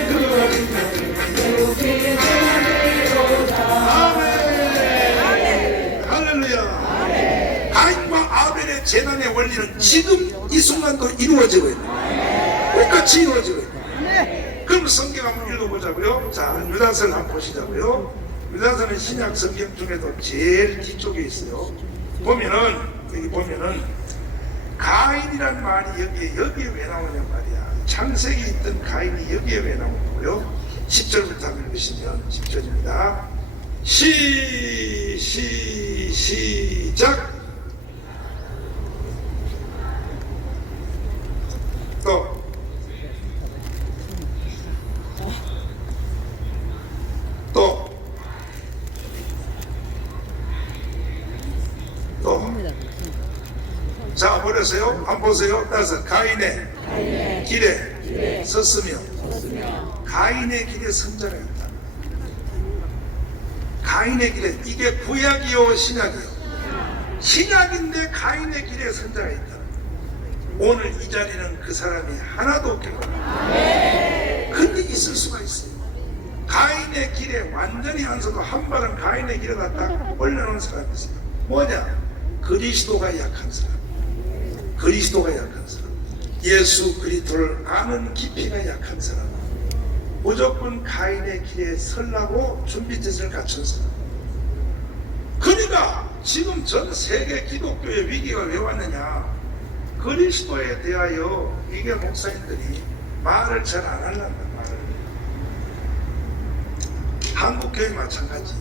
그 어린 양의 그 피 주만 필요하다. 할렐루야. 가인과 아벨의 재난의 원리는 지금 이 순간도 이루어지고 있는, 똑같이 이루어지고 있는. 그럼 성경 한번 읽어보자고요. 자, 유다서를 한번 보시자고요. 유다서는 신약 성경 중에도 제일 뒤쪽에 있어요. 보면은 여기 보면은 가인이란 말이 여기에 왜 나오냐 말이야. 창세기 있던 가인이 여기에 왜 나오고요? 10절부터 한번 읽으시면 10절입니다. 시작. 또 자, 보세요. 한번 보세요. 따라서 가인의 길에 섰으며 가인의 길에 선자가 있다. 가인의 길에, 이게 구약이요 신약이요? 신약인데 가인의 길에 선자가 있다. 오늘 이 자리는 그 사람이 하나도 없길 바랍니다. 근데 있을 수가 있어요. 가인의 길에 완전히 안 서도 한 발은 가인의 길에 딱 올려놓은 사람이 있어요. 뭐냐? 그리스도가 약한 사람. 그리스도가 약한 사람. 예수 그리스도를 아는 깊이가 약한 사람. 무조건 가인의 길에 서려고 준비뜻을 갖춘 사람. 그러니까 지금 전 세계 기독교의 위기가 왜 왔느냐? 그리스도에 대하여 이게 목사님들이 말을 잘 안 하려는 말을. 한국교회 마찬가지.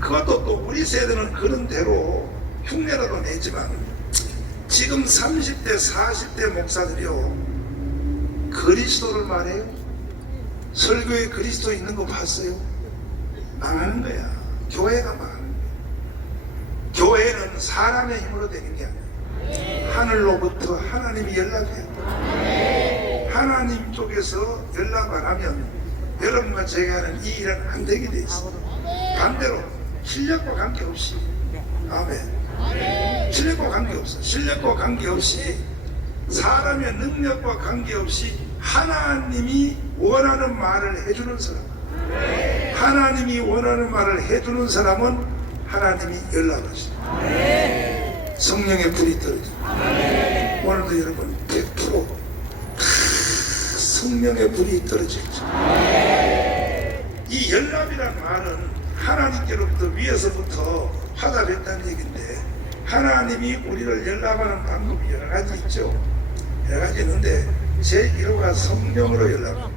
그것도 또 우리 세대는 그런 대로 흉내라도 내지만 지금 30대 40대 목사들이요 그리스도를 말해요. 설교에 그리스도 있는 거 봤어요? 망하는 거야. 교회가 망하는 거야. 교회는 사람의 힘으로 되는 게 아니야. 하늘로부터 하나님이 연락해요. 하나님 쪽에서 연락 안 하면 여러분과 제가 하는 이 일은 안 되게 돼 있어. 반대로 실력과 관계없이, 아멘. 실력과 관계없어. 실력과 관계없이, 사람의 능력과 관계없이 하나님이 원하는 말을 해주는 사람, 하나님이 원하는 말을 해주는 사람은 하나님이 연락하시고 성령의 불이 떨어져. 오늘도 여러분 100% 성령의 불이 떨어지죠. 이 연락이란 말은 하나님께로부터 위에서부터 화답했다는 얘기인데, 하나님이 우리를 연락하는 방법이 여러 가지 있죠. 여러 가지 있는데 제1호가 성령으로 연락합니다.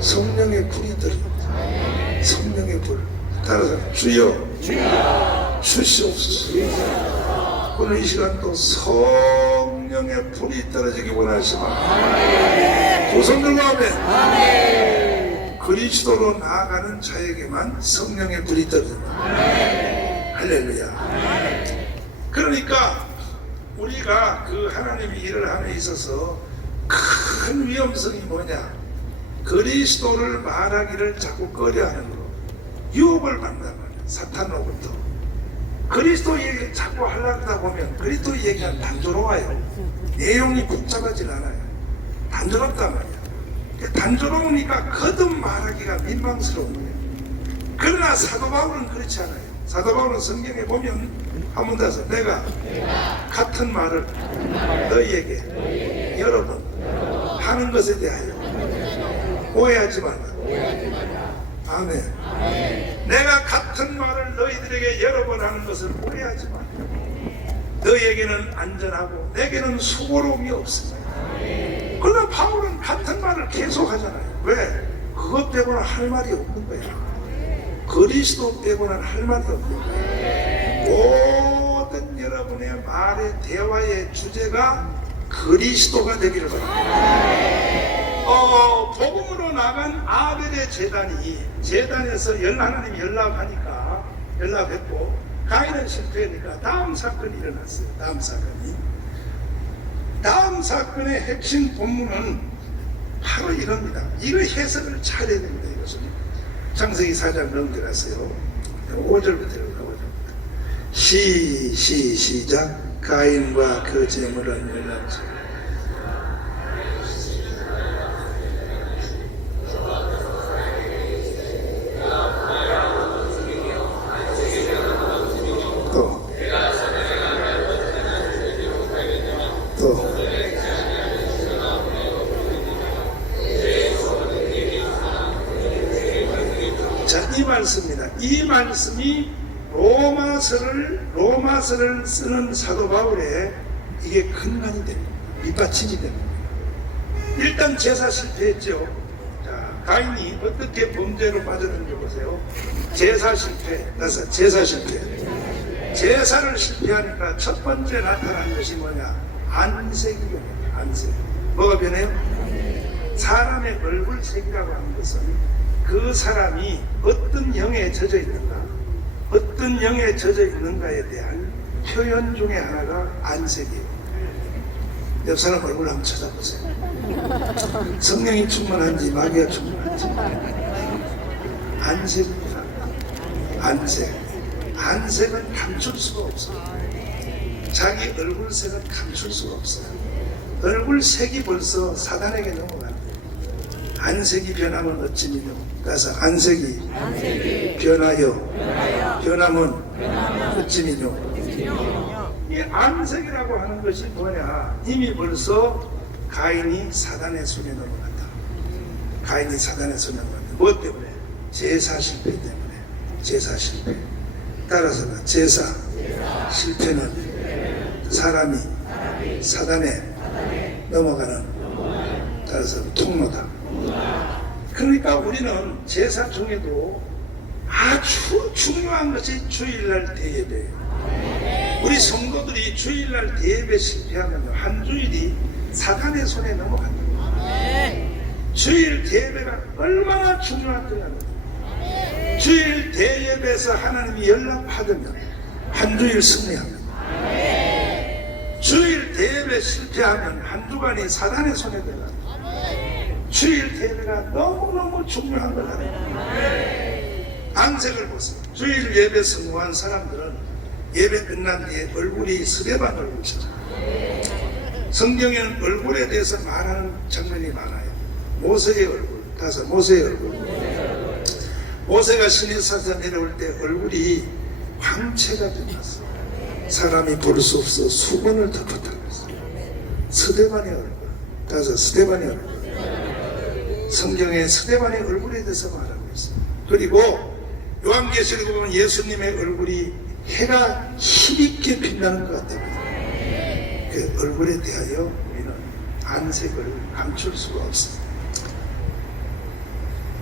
성령의 불이 떨어집니다. 성령의 불. 따라서 주여 주시옵소서. 오늘 이 시간도 성령의 불이 떨어지기 원하시면 두 손 들고 아멘. 그리스도로 나아가는 자에게만 성령의 불이 떨어진다. 할렐루야. 그러니까 우리가 그 하나님의 일을 함에 있어서 큰 위험성이 뭐냐? 그리스도를 말하기를 자꾸 꺼려하는 거로 유혹을 받는단 말이야. 사탄으로부터. 그리스도 얘기를 자꾸 하려다 보면 그리스도 얘기가 단조로워요. 내용이 복잡하진 않아요. 단조롭단 말이야. 단조로우니까 거듭 말하기가 민망스러운 거예요. 그러나 사도 바울은 그렇지 않아요. 사도 바울은 성경에 보면 한 번 더서 내가 같은 말을 너희에게 여러 번 하는 것에 대하여 오해하지 말라. 아멘. 내가 같은 말을 너희들에게 여러 번 하는 것을 오해하지 말라. 너희에게는 안전하고 내게는 수고로움이 없습니다. 그러나 바울은 같은 말을 계속 하잖아요. 왜? 그것 빼고는 할 말이 없는 거예요. 그리스도 빼고는 할 말이 없는 거예요. 모든 여러분의 말의 대화의 주제가 그리스도가 되기를 바랍니다. 복음으로 나간 아벨의 재단에서 하나님이 연락하니까 연락했고 가인은 실패하니까 다음 사건이 일어났어요. 다음 사건의 핵심 본문은 바로 이겁니다. 이거 해석을 잘 해야 됩니다. 이것은 창세기 4장 넘겨가세요. 5절부터 읽어보죠. 시작. 가인과 그 재물은 연락지. 이 말씀입니다. 이 말씀이 로마서를 쓰는 사도 바울의 이게 근간이 됩니다. 밑받침이 됩니다. 일단 제사 실패했죠. 자, 가인이 어떻게 범죄로 빠졌는지 보세요. 제사 실패, 그래서 제사 실패. 제사를 실패하니까 첫 번째 나타난 것이 뭐냐? 안색이 변해요. 안색. 뭐가 변해요? 사람의 얼굴색이라고 하는 것은 그 사람이 어떤 영에 젖어 있는가, 어떤 영에 젖어 있는가에 대한 표현 중에 하나가 안색이에요. 옆 사람 얼굴 한번 찾아보세요. 성령이 충만한지 마귀가 충만한지. 안색입니다. 안색. 안색은 감출 수가 없어요. 자기 얼굴색은 감출 수가 없어요. 얼굴색이 벌써 사단에게 넘어가요. 안색이 변하면 어찌미뇨. 그래서 안색이 변하여 변하면 어찌미뇨. 이 안색이라고 하는 것이 뭐냐? 이미 벌써 가인이 사단의 손에 넘어갔다. 가인이 사단의 손에 넘어갔다. 무엇 때문에? 제사 실패 때문에. 제사 실패. 따라서 제사 실패는 사람이 사단에 넘어가는, 따라서 통로다. 그러니까 우리는 제사 중에도 아주 중요한 것이 주일날 대예배예요. 우리 성도들이 주일날 대예배 실패하면 한 주일이 사단의 손에 넘어간다. 주일 대예배가 얼마나 중요한지 압니다. 주일 대예배에서 하나님이 연락받으면 한 주일 승리합니다. 주일 대예배 실패하면 한 주간이 사단의 손에 들어갑니다. 주일 대예배가 너무너무 중요한 것 같아요. 안색을 보세요. 주일 예배 성공한 사람들은 예배 끝난 뒤에 얼굴이 스데반 얼굴처럼. 성경에는 얼굴에 대해서 말하는 장면이 많아요. 모세의 얼굴, 따라서 모세의 얼굴. 모세가 시내산에서 내려올 때 얼굴이 황채가 되었어. 사람이 볼 수 없어 수건을 덮었다고 했어. 스데반의 얼굴, 따라서 스데반의 얼굴. 성경에 스데반의 얼굴에 대해서 말하고 있어요. 그리고 요한계시록에 보면 예수님의 얼굴이 해가 힘있게 빛나는 것 같답니다. 그 얼굴에 대하여 우리는 안색을 감출 수가 없습니다.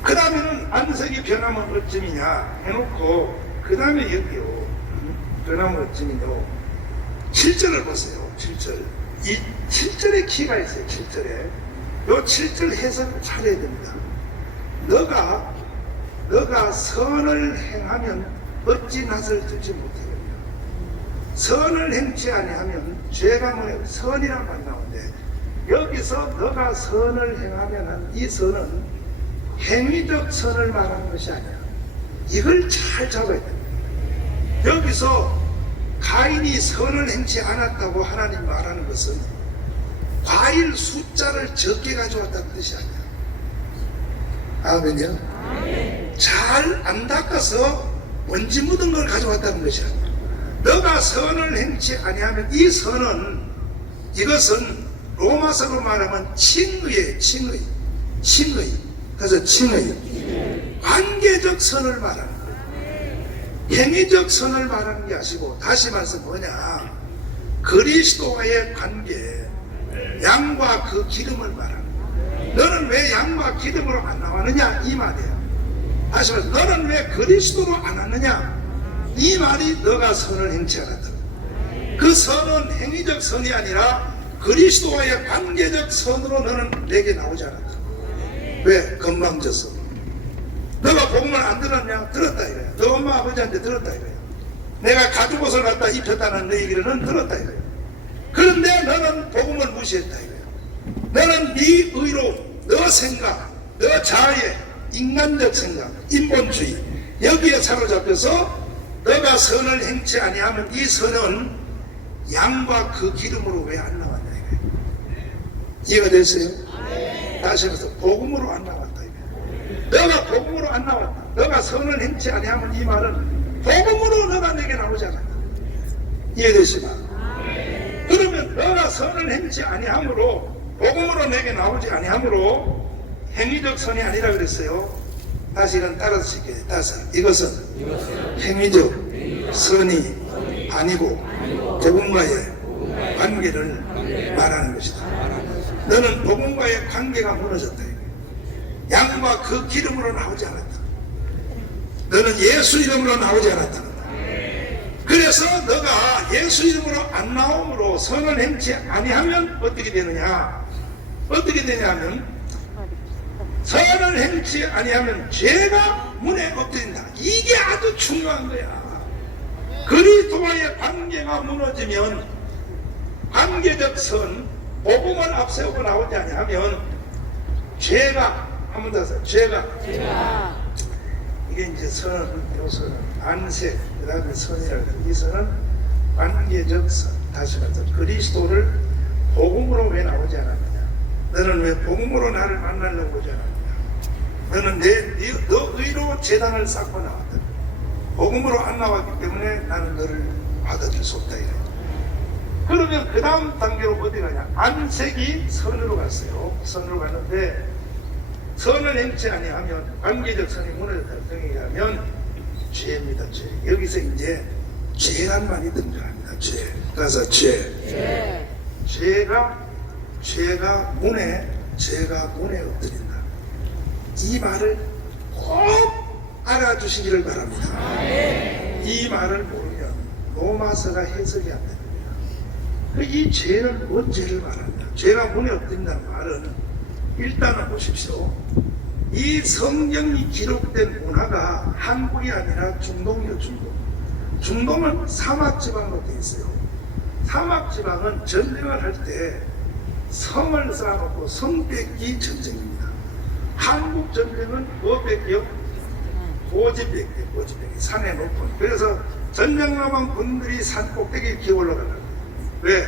그 다음에는 안색이 변하면 어쩌미냐 해놓고, 그 다음에 여기요, 변하면 어쩌미뇨. 7절을 보세요. 7절. 이 7절에 키가 있어요. 7절에. 요 7절 해석을 잘해야 됩니다. 너가 선을 행하면 어찌 낯을 들지 못하겠냐. 선을 행치 아니하면 죄가 뭐냐. 선이란 말이 나오는데, 여기서 너가 선을 행하면 이 선은 행위적 선을 말하는 것이 아니야. 이걸 잘 잡아야 됩니다. 여기서 가인이 선을 행치 않았다고 하나님 말하는 것은 과일 숫자를 적게 가져왔다는 뜻이 아니야. 아멘요? 잘 안 닦아서 먼지 묻은 걸 가져왔다는 것이 아니야. 너가 선을 행치 아니하면 이 선은, 이것은 로마서로 말하면 칭의의 칭의. 그래서 칭의, 관계적 선을 말하는 거예요. 행위적 선을 말하는 게 아니고, 다시 말해서 뭐냐, 그리스도와의 관계, 양과 그 기름을 말하는 거예요. 너는 왜 양과 기름으로 안 나왔느냐, 이 말이에요. 다시 말해서 너는 왜 그리스도로 안 왔느냐, 이 말이 너가 선을 행치 않았다. 그 선은 행위적 선이 아니라 그리스도와의 관계적 선으로 너는 내게 나오지 않았다. 왜? 건방져서. 너가 복음을 안 들었냐? 들었다 이거야. 너 엄마 아버지한테 들었다 이거야. 내가 가죽옷을 갖다 입혔다는 너 얘기를 넌 들었다 이거야. 그런데 너는 복음을 무시했다 이거야. 너는 네 의로, 너 생각, 너 자아의 인간적 생각, 인본주의, 여기에 사로잡혀서 너가 선을 행치 아니하면 이 선은 양과 그 기름으로 왜 안 나왔냐 이거야. 이해가 됐어요? 다시 말해서 복음으로 안 나왔다 이거야. 너가 복음으로 안 나왔다. 너가 선을 행치 아니하면 이 말은 복음으로 너가 내게 나오지 않았다. 이해되시나? 그러면 너가 선을 행치 아니하므로, 복음으로 내게 나오지 아니하므로 행위적 선이 아니라 그랬어요. 다시 이건 따라서 시켜요. 따라서 이것은 행위적 선이 아니고 복음과의 관계를 말하는 것이다. 너는 복음과의 관계가 무너졌다. 양과 그 기름으로 나오지 않았다. 너는 예수 이름으로 나오지 않았다. 그래서 너가 예수 이름으로 안 나옴으로 선을 행치 아니하면 어떻게 되느냐? 어떻게 되냐면 선을 행치 아니하면 죄가 문에 엎드린다. 이게 아주 중요한 거야. 그리스도와의 관계가 무너지면 관계적 선, 복음을 앞세우고 나오지 아니하면 죄가 한번 더 하세요. 죄가 이게 이제 선은 요선 안색 그 다음에 선이라고 이 선은 관계적 선. 다시 말해서 그리스도를 복음으로 왜 나오지 않았느냐? 너는 왜 복음으로 나를 만나려고 오지 않았느냐? 너는 너 의로 재단을 쌓고 나왔다. 복음으로 안 나왔기 때문에 나는 너를 받아줄 수 없다. 이래. 그러면 그 다음 단계로 어디 가냐? 안색이 선으로 갔어요. 선으로 가는데 선을 행치 아니하면 관계적 선이 무너졌다. 정의하면 죄입니다. 죄. 여기서 이제 죄란 말이 등장합니다. 죄. 그래서 죄. 죄가 문에 엎드린다. 이 말을 꼭 알아주시기를 바랍니다. 이 말을 모르면 로마서가 해석이 안 됩니다. 이 죄는 뭔 죄를 말하냐? 죄가 문에 엎드린다는 말은 일단은 보십시오. 이 성경이 기록된 문화가 한국이 아니라 중동이요, 중동. 중동은 사막지방으로 되어 있어요. 사막지방은 전쟁을 할 때 성을 쌓아놓고 성 뺏기 전쟁입니다. 한국 전쟁은 뭐 뺏기요? 고지 뺏기, 산에 높은. 그래서 전쟁 나간 군들이 산 꼭대기에 기어 올라가는 거예요. 왜?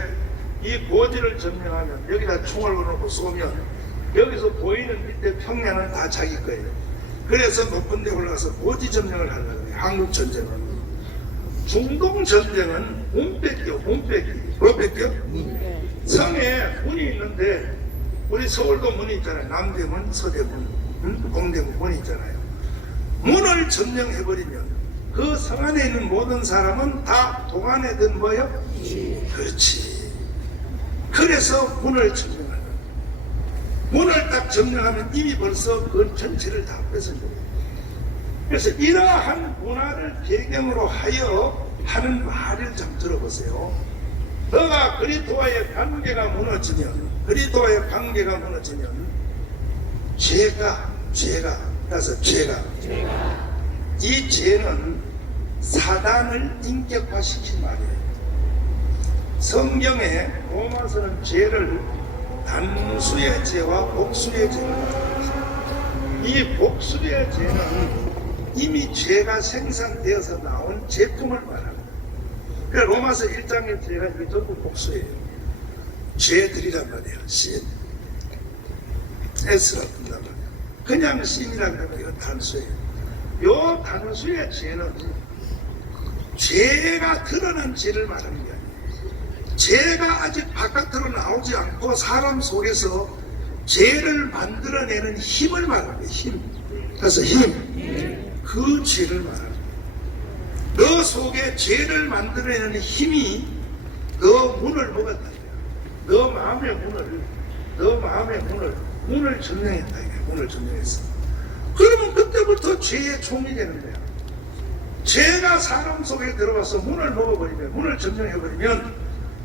이 고지를 점령하면 여기다 총을 걸어놓고 쏘면 여기서 보이는 밑에 평야는 다 자기 거예요. 그래서 높은 데 올라가서 고지 점령을 하려고 해요. 한국 전쟁은. 중동 전쟁은 문 뺏기요. 뭐 뺏기요? 성에 문이 있는데 우리 서울도 문이 있잖아요. 남대문, 서대문, 동대문 문이 있잖아요. 문을 점령해버리면 그 성 안에 있는 모든 사람은 다 동안에든 뭐요? 그렇지. 그래서 문을 점령하는 거예요. 문을 딱 점령하면 이미 벌써 그 전체를 다 뺏은 거예요. 그래서 이러한 문화를 배경으로 하여 하는 말을 좀 들어보세요. 너가 그리스도와의 관계가 무너지면 죄가 이 죄는 사단을 인격화시킨 말이에요. 성경에 로마서는 죄를 단수의 죄와 복수의 죄를 말합니다. 이 복수의 죄는 이미 죄가 생산되어서 나온 제품을 말합니다. 그러니까 로마서 1장의 죄가 이게 전부 복수예요. 죄들이란 말이에요. 신. S가 뜬단 말이에요. 그냥 신이라고 하면 이건 단수예요. 요 단수의 죄는 죄가 드러난 죄를 말하는 게 아니에요. 죄가 아직 바깥으로 나오지 않고 사람 속에서 죄를 만들어내는 힘을 말합니다. 힘. 그래서 힘. 그 죄를 말합니다. 너 속에 죄를 만들어내는 힘이 너 문을 먹었다. 너 마음의 문을 점령했다. 문을 점령했어. 그러면 그때부터 죄의 종이 되는 거야. 죄가 사람 속에 들어가서 문을 먹어버리면, 문을 점령해버리면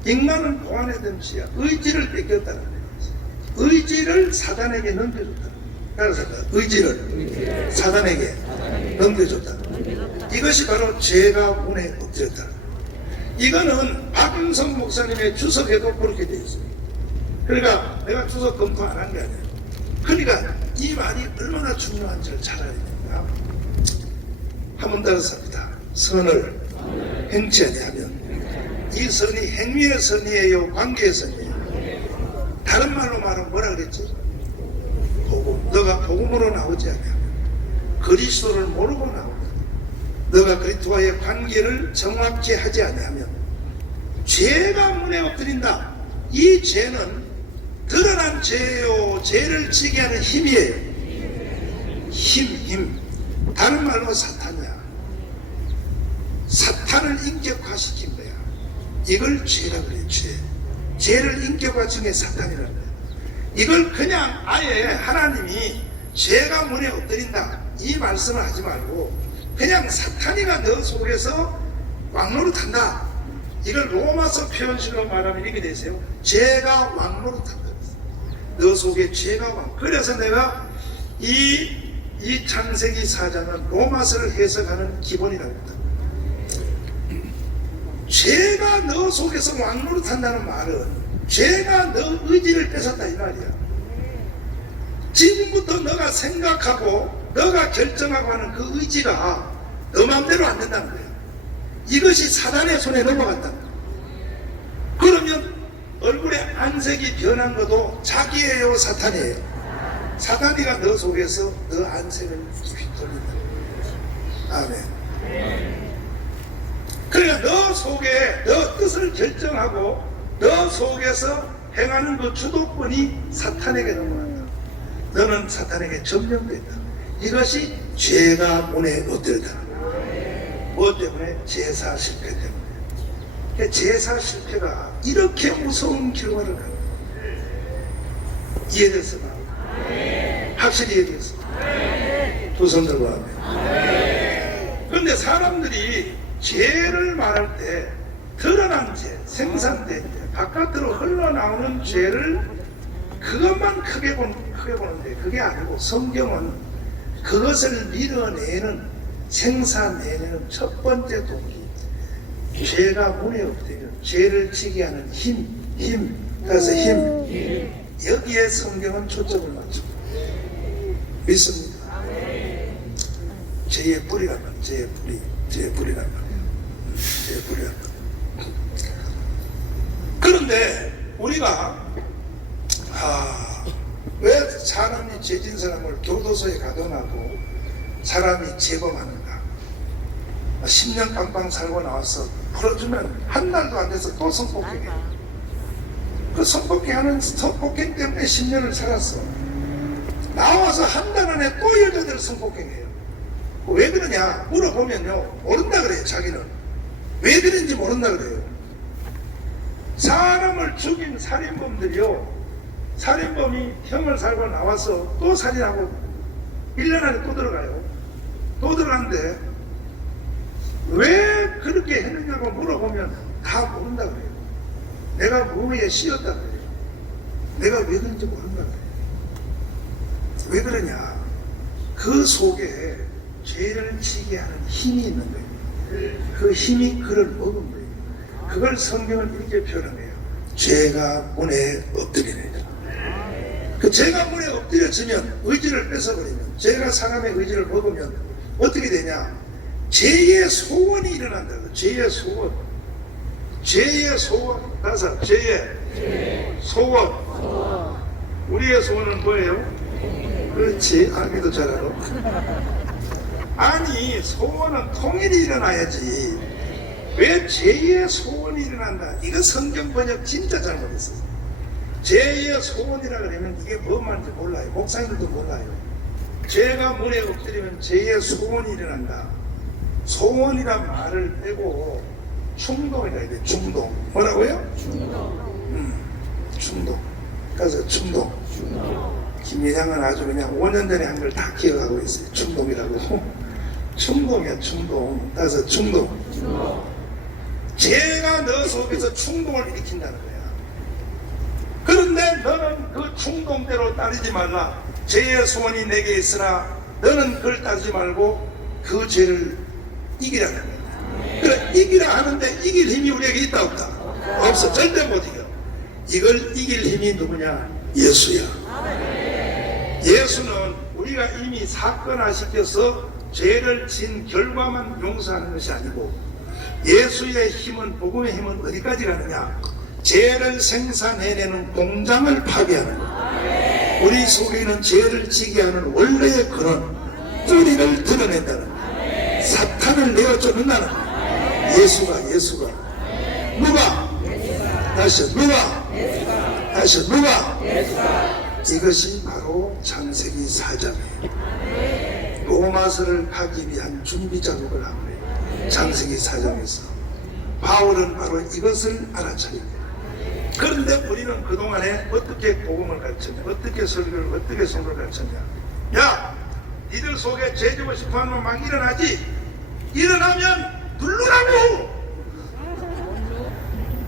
인간은 동안의 죄야. 의지를 뺏겼다는 거야. 의지를 사단에게 넘겨줬다. 그래서 의지를 사단에게 넘겨줬다. 이것이 바로 죄가 문에 엎드렸다. 이거는 박은성 목사님의 주석에도 그렇게 되어 있어요. 그러니까 내가 주석 검토 안 한 게 아니에요. 그러니까 이 말이 얼마나 중요한지를 잘 알아야 됩니다. 한번 더 삽니다. 선을 행치 아니하면 이 선이 행위의 선이에요, 관계의 선이에요. 다른 말로 말하면 뭐라 그랬지? 복음. 너가 복음으로 나오지 아니하면, 그리스도를 모르고 나오면, 너가 그리스도와의 관계를 정확히 하지 아니하면 죄가 문에 엎드린다. 이 죄는 드러난 죄요, 죄를 지게 하는 힘이에요. 힘. 다른 말로 사탄이야. 사탄을 인격화시킨 거야. 이걸 죄라 그래. 죄를 인격화시킨 게 사탄이라는 거야. 이걸 그냥 아예 하나님이 죄가 문에 엎드린다 이 말씀을 하지 말고 그냥 사탄이가 너 속에서 왕노릇한다. 이걸 로마서 표현식으로 말하면 이렇게 되세요. 죄가 왕노릇한다. 너 속에 죄가 왕. 그래서 내가 이 창세기 4장은 로마서를 해석하는 기본이라고 합니다. 죄가 너 속에서 왕노릇한다는 말은 죄가 너 의지를 뺏었다 이 말이야. 지금부터 너가 생각하고 너가 결정하고 하는 그 의지가 너 마음대로 안 된다는 거야. 이것이 사단의 손에 넘어갔다. 그러면 얼굴에 안색이 변한 것도 자기예요, 사탄이에요? 사단이가 너 속에서 너 안색을 휘둘린다. 아멘. 그러니까 너 속에 너 뜻을 결정하고 너 속에서 행하는 그 주도권이 사탄에게 넘어간다. 너는 사탄에게 점령된다. 이것이 죄가 문에 엎드렸다. 뭐 때문에? 제사 실패 때문에. 그러니까 제사 실패가 이렇게 무서운 결과를 갖는 이해됐습니까? 확실히 이해됐습니까? 두 손 들고 하면. 그런데 사람들이 죄를 말할 때 드러난 죄, 생산된 죄, 바깥으로 흘러나오는 죄를 그것만 크게 보는데 그게 아니고 성경은 그것을 밀어내는 생산내는 첫 번째 동기, 죄가 문에 엎드려 죄를 지게 하는 힘, 그래서 힘. 여기에 성경은 초점을 맞추고 믿습니다. 죄의 뿌리란 말이에요. 죄의 뿌리란 말이에요. 죄의 뿌리란 말이에요. 그런데 우리가 왜 사람이 죄진 사람을 교도소에 가둬놔도 사람이 재범하는가? 10년 빵빵 살고 나와서 풀어주면 한 달도 안 돼서 또 성폭행해. 그 성폭행 때문에 10년을 살았어. 나와서 한 달 안에 또 여자들을 성폭행해요. 왜 그러냐 물어보면요, 모른다 그래요. 자기는 왜 그런지 모른다 그래요. 사람을 죽인 살인범들이요, 살인범이 형을 살고 나와서 또 살인하고 1년 안에 또 들어가요. 또 들어가는데 왜 그렇게 했느냐고 물어보면 다 모른다 그래요. 내가 뭐에 씌었다 그래요. 내가 왜 그런지 모른다 그래요. 왜 그러냐, 그 속에 죄를 지게 하는 힘이 있는 거예요. 그 힘이 그를 먹은 거예요. 그걸 성경은 이렇게 표현해요. 죄가 문에 엎드리느니라. 그 죄가 문에 엎드려지면 의지를 뺏어버리면, 죄가 사람의 의지를 먹으면 어떻게 되냐, 죄의 소원이 일어난다. 죄의 소원. 죄의 소원. 다섯, 죄의 소원. 우리의 소원은 뭐예요? 그렇지, 알기도 잘 알아. 아니, 소원은 통일이 일어나야지. 왜 죄의 소원이 일어난다? 이거 성경 번역 진짜 잘못했어요. 죄의 소원이라 그러면 이게 뭐 말인지 몰라요. 목사님들도 몰라요. 죄가 문에 엎드리면 죄의 소원이 일어난다. 소원이란 말을 빼고 충동이라 해야 돼. 충동. 뭐라고요? 충동. 그래서 충동. 김일향은 아주 그냥 5년 전에 한 걸 다 기억하고 있어요. 충동이라고. 충동이야, 충동. 그래서 충동. 죄가 너 속에서 충동을 일으킨다는 거야. 그런데 너는 그 충동대로 따르지 말라. 죄의 소원이 내게 있으나 너는 그걸 따르지 말고 그 죄를 이기라는 거야. 그래, 이기라 하는데 이길 힘이 우리에게 있다 없다? 없어. 절대 못 이겨. 이걸 이길 힘이 누구냐? 예수야. 예수는 우리가 이미 사건화시켜서 죄를 진 결과만 용서하는 것이 아니고, 예수의 힘은, 복음의 힘은 어디까지 가느냐? 죄를 생산해내는 공장을 파괴하는 거야. 우리 속에 있는 죄를 지게 하는 원래의 근원, 뿌리를 드러낸다는, 사탄을 내어쫓는다는 거야. 예수가 누가? 다시 누가? 이것이 바로 창세기 4장이에요. 로마서를 가기 위한 준비 작업을 한 거예요. 창세기 4장에서 바울은 바로 이것을 알아차린 거예요. 그런데 우리는 그동안에 어떻게 복음을 가르쳤냐, 어떻게 설교를, 어떻게 성도를 가르쳤냐. 야, 니들 속에 죄 지고 싶어하는 막 일어나지. 일어나면 누르라고.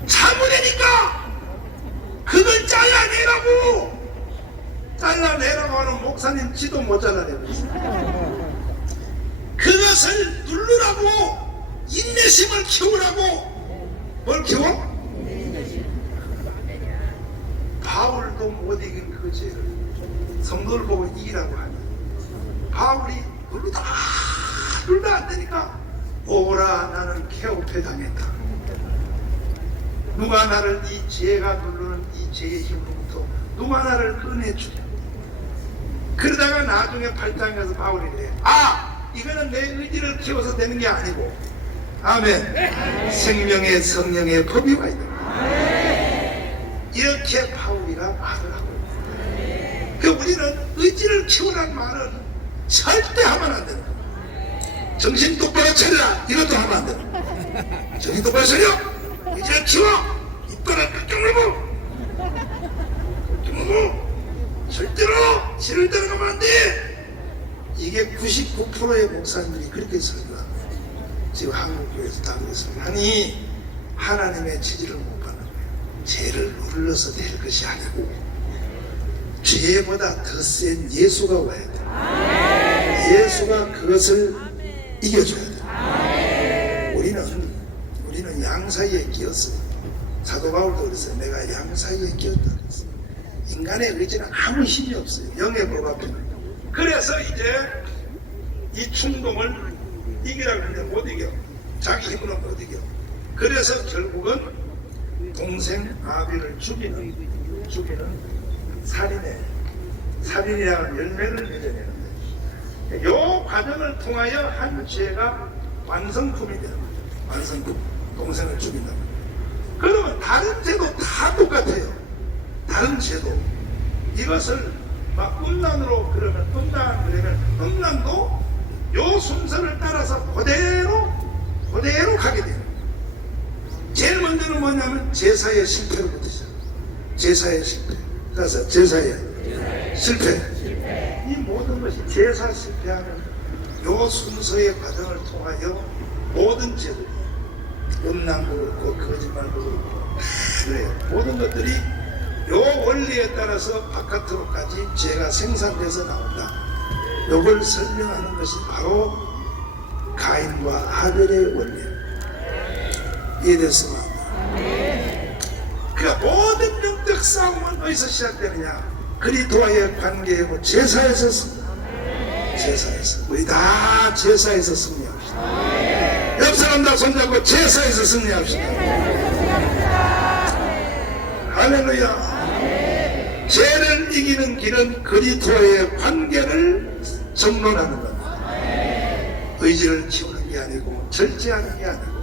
잘못되니까 그걸 잘라내라고. 잘라내라고 하는 목사님 지도 못 잘라내고 있어요. 그것을 누르라고, 인내심을 키우라고. 뭘 키워? 바울도 못 이긴 그 죄를 성도를 보고 이기라고 하니, 바울이 눌러다 안 되니까 오라 나는 개업해 당했다. 누가 나를 이 죄가 누르는 이 죄의 힘으로부터 누가 나를 꺼내주냐. 그러다가 나중에 8장에서 바울이 그래. 아, 이거는 내 의지를 키워서 되는 게 아니고, 아멘, 생명의 성령의 법이가 있다. 이렇게 바울이가 말을 하고 있다. 그 우리는 의지를 키우라는 말은 절대 하면 안 된다. 정신 똑바로 차려라, 이것도 하면 안 된다. 정신 똑바로 차려. 의지를 키워. 이빨을 깍깍 물고 절대로 지를 따라가면 안 돼. 이게 99%의 목사님들이 그렇게 설교합니다. 지금 한국교회에서 다 그랬습니다. 아니, 하나님의 지지를 못 받는 거예요. 죄를 눌러서 될 것이 아니고 죄보다 더 센 예수가 와야 돼. 예수가 그것을 이겨줘야 돼. 우리는 양 사이에 끼었어요. 사도 바울도 그랬어요. 내가 양 사이에 끼었다 그랬어요. 인간의 의지는 아무 힘이 없어요. 영의 법 앞에는. 그래서 이제 이 충동을 이기라고 하는데 못 이겨. 자기 힘으로 못 이겨. 그래서 결국은 동생 아비를 죽이는 살인이라는 열매를 맺어내는데, 이 과정을 통하여 한 죄가 완성품이 되는 거죠. 완성품. 동생을 죽인다. 그러면 다른 죄도 다 똑같아요. 다른 죄도 이것을 막 음란으로 그러면 음란도 요 순서를 따라서 그대로 가게 돼요. 제일 먼저는 뭐냐면 제사의 실패로부터 시작. 제사의 실패. 그래서 제사의 실패. 이 모든 것이 제사 실패하는 요 순서의 과정을 통하여 모든 죄들이, 음란도 그렇고 거짓말도 그렇고 그래요. 모든 것들이 요 원리에 따라서 바깥으로까지 죄가 생산돼서 나온다. 요걸 설명하는 것이 바로 가인과 하벨의 원리예요. 이해됐습니까? 그러니까 모든 영적 싸움은 어디서 시작되느냐? 그리스도와의 관계이고 제사에서 승리합니다. 제사에서. 우리 다 제사에서 승리합시다. 옆 사람 다 손잡고 제사에서 승리합시다. 할렐루야. 죄를 이기는 길은 그리스도와의 관계를 정론하는 겁니다. 의지를 키우는 게 아니고 절제하는 게 아니고,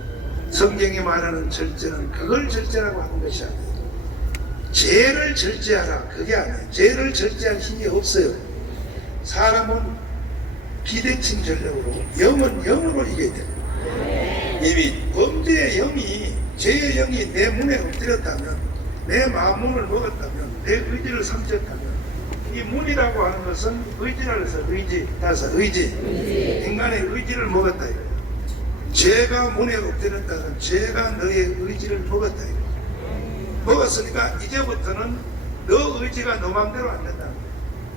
성경이 말하는 절제는 그걸 절제라고 하는 것이 아니에요. 죄를 절제하라, 그게 아니에요. 죄를 절제할 힘이 없어요. 사람은 비대칭 전략으로, 영은 영으로 이겨야 돼요. 이미 범죄의 영이, 죄의 영이 내 문에 엎드렸다면, 내 마음문을 먹었다면, 내 의지를 삼켰다면, 이 문이라고 하는 것은 의지라 해서 의지, 따라서 의지. 인간의 의지를 먹었다 이거예요. 죄가 문에 엎드렸다는 죄가 너의 의지를 먹었다 이거예요. 먹었으니까 이제부터는 너 의지가 너 마음대로 안 된다.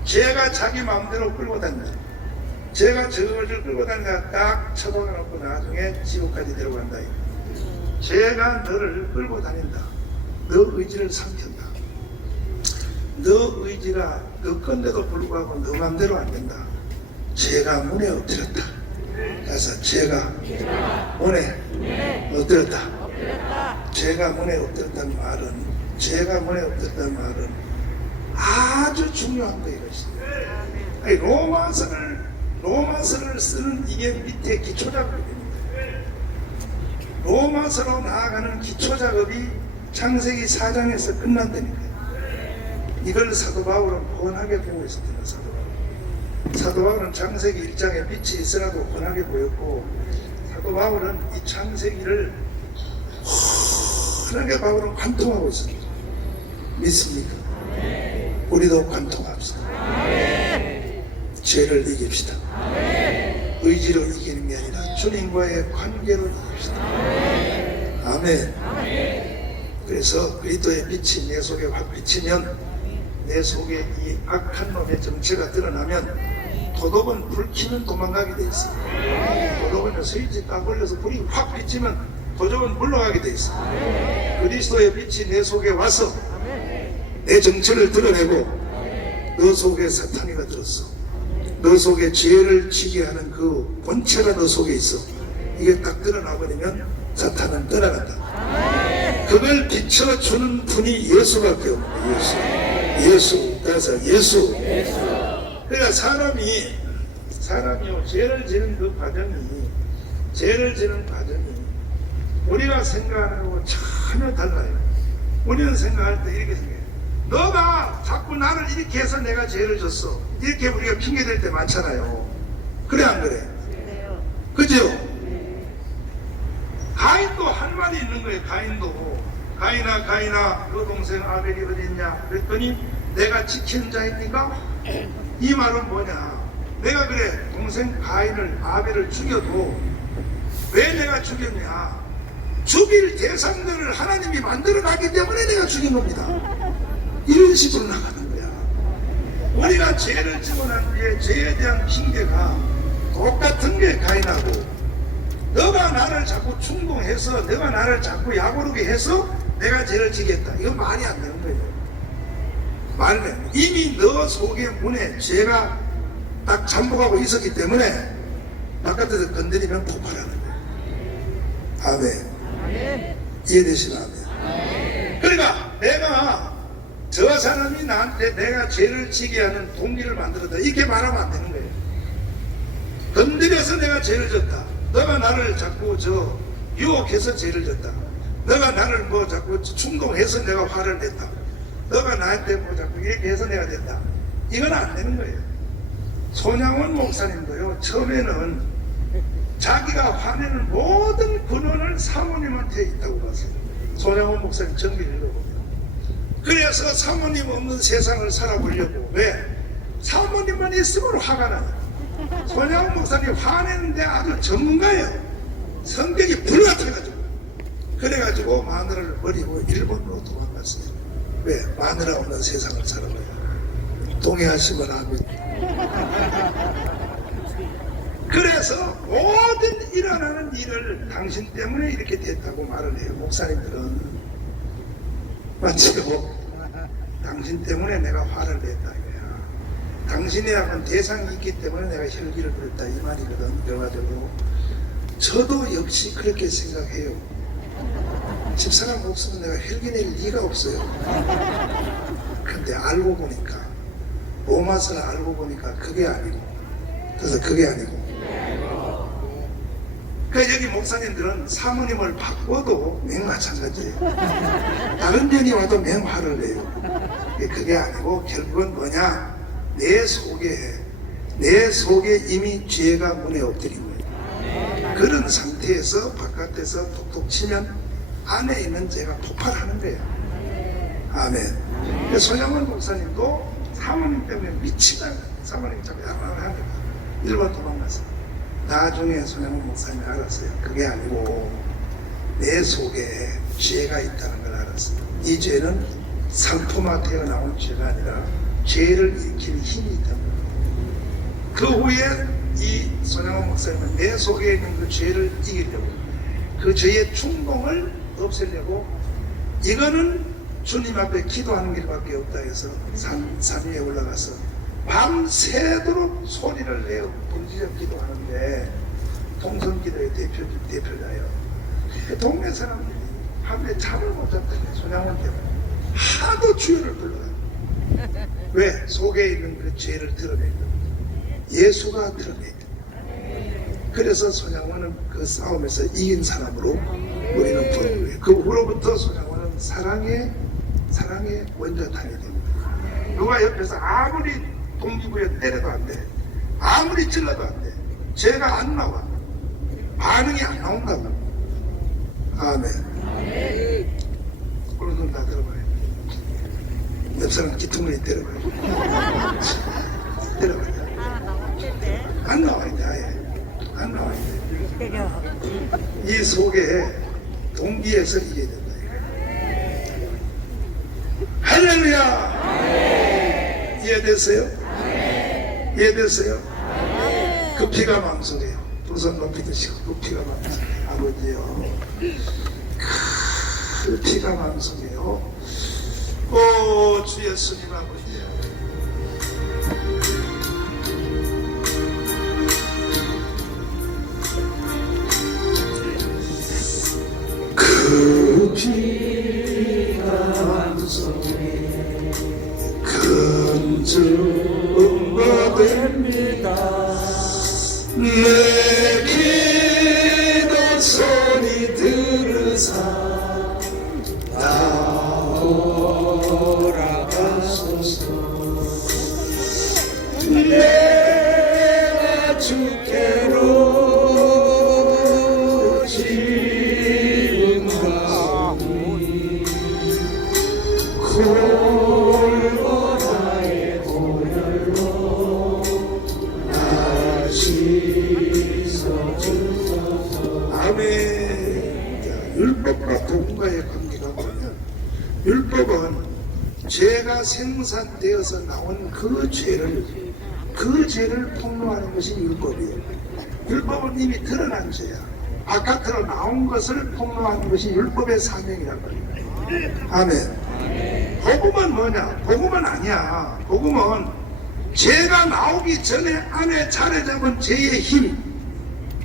죄가 자기 마음대로 끌고 다닌다. 죄가 저걸 끌고 다니다가 딱 쳐박아놓고 나중에 지옥까지 데려간다 이거예요. 죄가 너를 끌고 다닌다. 너 의지를 삼킨다. 너 의지가 너 건데도 불구하고 너 맘대로 안 된다. 죄가 문에 엎드렸다. 그래서 죄가 문에 엎드렸다. 죄가 문에 엎드렸다는 말은, 죄가 문에 엎드렸다는 말은 아주 중요한 거 이것이. 로마서를 쓰는 이게 밑에 기초 작업입니다. 로마서로 나아가는 기초 작업이 창세기 4장에서 끝난다니까요. 이걸 사도 바울은 훤하게 보고 있었대요. 사도 바울은 창세기 1장에 빛이 있으라도 훤하게 보였고, 사도 바울은 이 창세기를 훤하게 바울은 관통하고 있습니다. 믿습니까? 우리도 관통합시다. 죄를 이깁시다. 의지로 이기는 게 아니라 주님과의 관계로 이깁시다. 아멘. 그래서 그리스도의 빛이 내 속에 확 비치면, 내 속에 이 악한 놈의 정체가 드러나면 도둑은 불 켜면 도망가게 돼 있어. 도둑은 스위치 딱 걸려서 불이 확 비치면 도둑은 물러가게 돼 있어. 그리스도의 빛이 내 속에 와서 내 정체를 드러내고, 너 속에 사탄이가 들었어. 너 속에 죄를 지게 하는 그 본체가 너 속에 있어. 이게 딱 드러나버리면 사탄은 떠나간다. 그걸 비춰주는 분이 예수밖에 없고, 예수. 따라서 예수. 그러니까 사람이요, 죄를 지는 그 과정이, 우리가 생각하는 거하고 전혀 달라요. 우리는 생각할 때 이렇게 생각해요. 너가 자꾸 나를 이렇게 해서 내가 죄를 졌어. 이렇게 우리가 핑계댈 때 많잖아요. 그래 안 그래? 그죠? 가인도 할 말이 있는 거예요. 가인아 너 동생 아벨이 어디 있냐? 그랬더니 내가 지키는 자입니까? 이 말은 뭐냐? 내가 그래 동생 아벨을 죽여도 왜 내가 죽였냐? 죽일 대상들을 하나님이 만들어놨기 때문에 내가 죽인 겁니다. 이런 식으로 나가는 거야. 우리가 죄를 지고 난 뒤에 죄에 대한 핑계가 똑같은 게 가인하고, 너가 나를 자꾸 충동해서, 너가 나를 자꾸 약오르게 해서 내가 죄를 지겠다. 이건 말이 안 되는 거예요. 말이 안 돼. 이미 너 속의 문에 죄가 딱 잠복하고 있었기 때문에 바깥에서 건드리면 폭발하는 거예요. 아멘. 이해되시나? 아멘. 그러니까 내가 저 사람이 나한테 내가 죄를 지게 하는 동기를 만들었다, 이렇게 말하면 안 되는 거예요. 건드려서 내가 죄를 졌다. 너가 나를 자꾸 유혹해서 죄를 졌다. 너가 나를 뭐 자꾸 충동해서 내가 화를 냈다. 너가 나한테 뭐 자꾸 이렇게 해서 내가 됐다. 이건 안 되는 거예요. 손양원 목사님도요, 처음에는 자기가 화내는 모든 근원을 사모님한테 있다고 봤어요. 손양원 목사님 정리를 읽어보면. 그래서 사모님 없는 세상을 살아보려고. 왜? 사모님만 있으면 화가 나요. 손양원 목사님 화내는데 아주 전문가예요. 성격이 불같아가지고. 그래가지고 마누라를 버리고 일본으로 도망갔어요. 왜? 마누라 없는 세상을 살아봐요. 동의하시면 아멘. 그래서 모든 일어나는 일을 당신 때문에 이렇게 됐다고 말을 해요. 목사님들은. 맞죠? 당신 때문에 내가 화를 냈다 이거야. 당신이라는 대상이 있기 때문에 내가 혈기를 부렸다 이 말이거든. 그래가지고 저도 역시 그렇게 생각해요. 집사람 없으면 내가 혈기 낼 리가 없어요. 근데 알고 보니까, 몸맛을 알고 보니까 그게 아니고, 그래서 그게 아니고. 그 여기 목사님들은 사모님을 바꿔도 맹 마찬가지예요. 다른 년이 와도 맹 화를 내요. 그게 아니고 결국은 뭐냐? 내 속에 이미 죄가 문에 엎드린 거예요. 그런 상태에서 바깥에서 톡톡 치면 안에 있는 죄가 폭발하는 거예요. 아멘. 손양원 목사님도 사모님 때문에 미치다. 사모님 자꾸 야만을 하니까 일본 도망갔어요. 나중에 손양원 목사님이 알았어요. 그게 아니고 내 속에 죄가 있다는 걸 알았어요. 이 죄는 상품화 태어나온 죄가 아니라 죄를 일으키는 힘이 있다는 거예요. 그 후에 이 손양원 목사님은 내 속에 있는 그 죄를 이기려고, 그 죄의 충동을 없애려고, 이거는 주님 앞에 기도하는 길밖에 없다 해서 산 위에 올라가서 밤새도록 소리를 내어 부르짖어 기도하는데, 통성기도의 대표자예요. 동네 사람들이 밤에 잠을 못 잤다니, 손양원 때문에 하도 주여를 불러요. 왜? 속에 있는 그 죄를 드러내고 예수가 드러내요. 그래서 손양원은 그 싸움에서 이긴 사람으로 우리는 부르는 거예요. 그 후로부터 손양원은 사랑의 원자탄이 됩니다. 누가 옆에서 아무리 동기부여 때려도 안 돼. 아무리 찔러도 안 돼. 죄가 안 나와. 반응이 안 나온다고. 아멘. 오늘 눈 다 들어봐요. 옆 사람 기둥을 때려봐요. 때려봐요. 안 나와 있네, 아예. 안 나와 있네. 이 속에 동기에서 이겨야 된다. 할렐루야! 이해됐어요? 이해됐어요? 그 피가 마음속에요. 두 손 높이 드시고 그 피가 마음속에요. 아버지요. 그 피가 마음속에요. 오, 주 예수님 아버지요. 그 피가 마음속에 큰 증거가 됩니다. 내 기도 소리 들으사 나오라가소서. 내가 주께로 지은 가슴이 골고다의 고열로 날 씻어주소서. 아멘. 자, 율법과 복음과의 관계가 뭐냐? 율법은 죄가 생산되어서 나온 그 죄를 폭로하는 것이 율법이에요. 율법은 이미 드러난 죄야. 바깥으로 나온 것을 폭로하는 것이 율법의 사명이라고 합니다. 아멘. 복음은 뭐냐? 복음은 아니야. 복음은 죄가 나오기 전에 안에 자리 잡은 죄의 힘,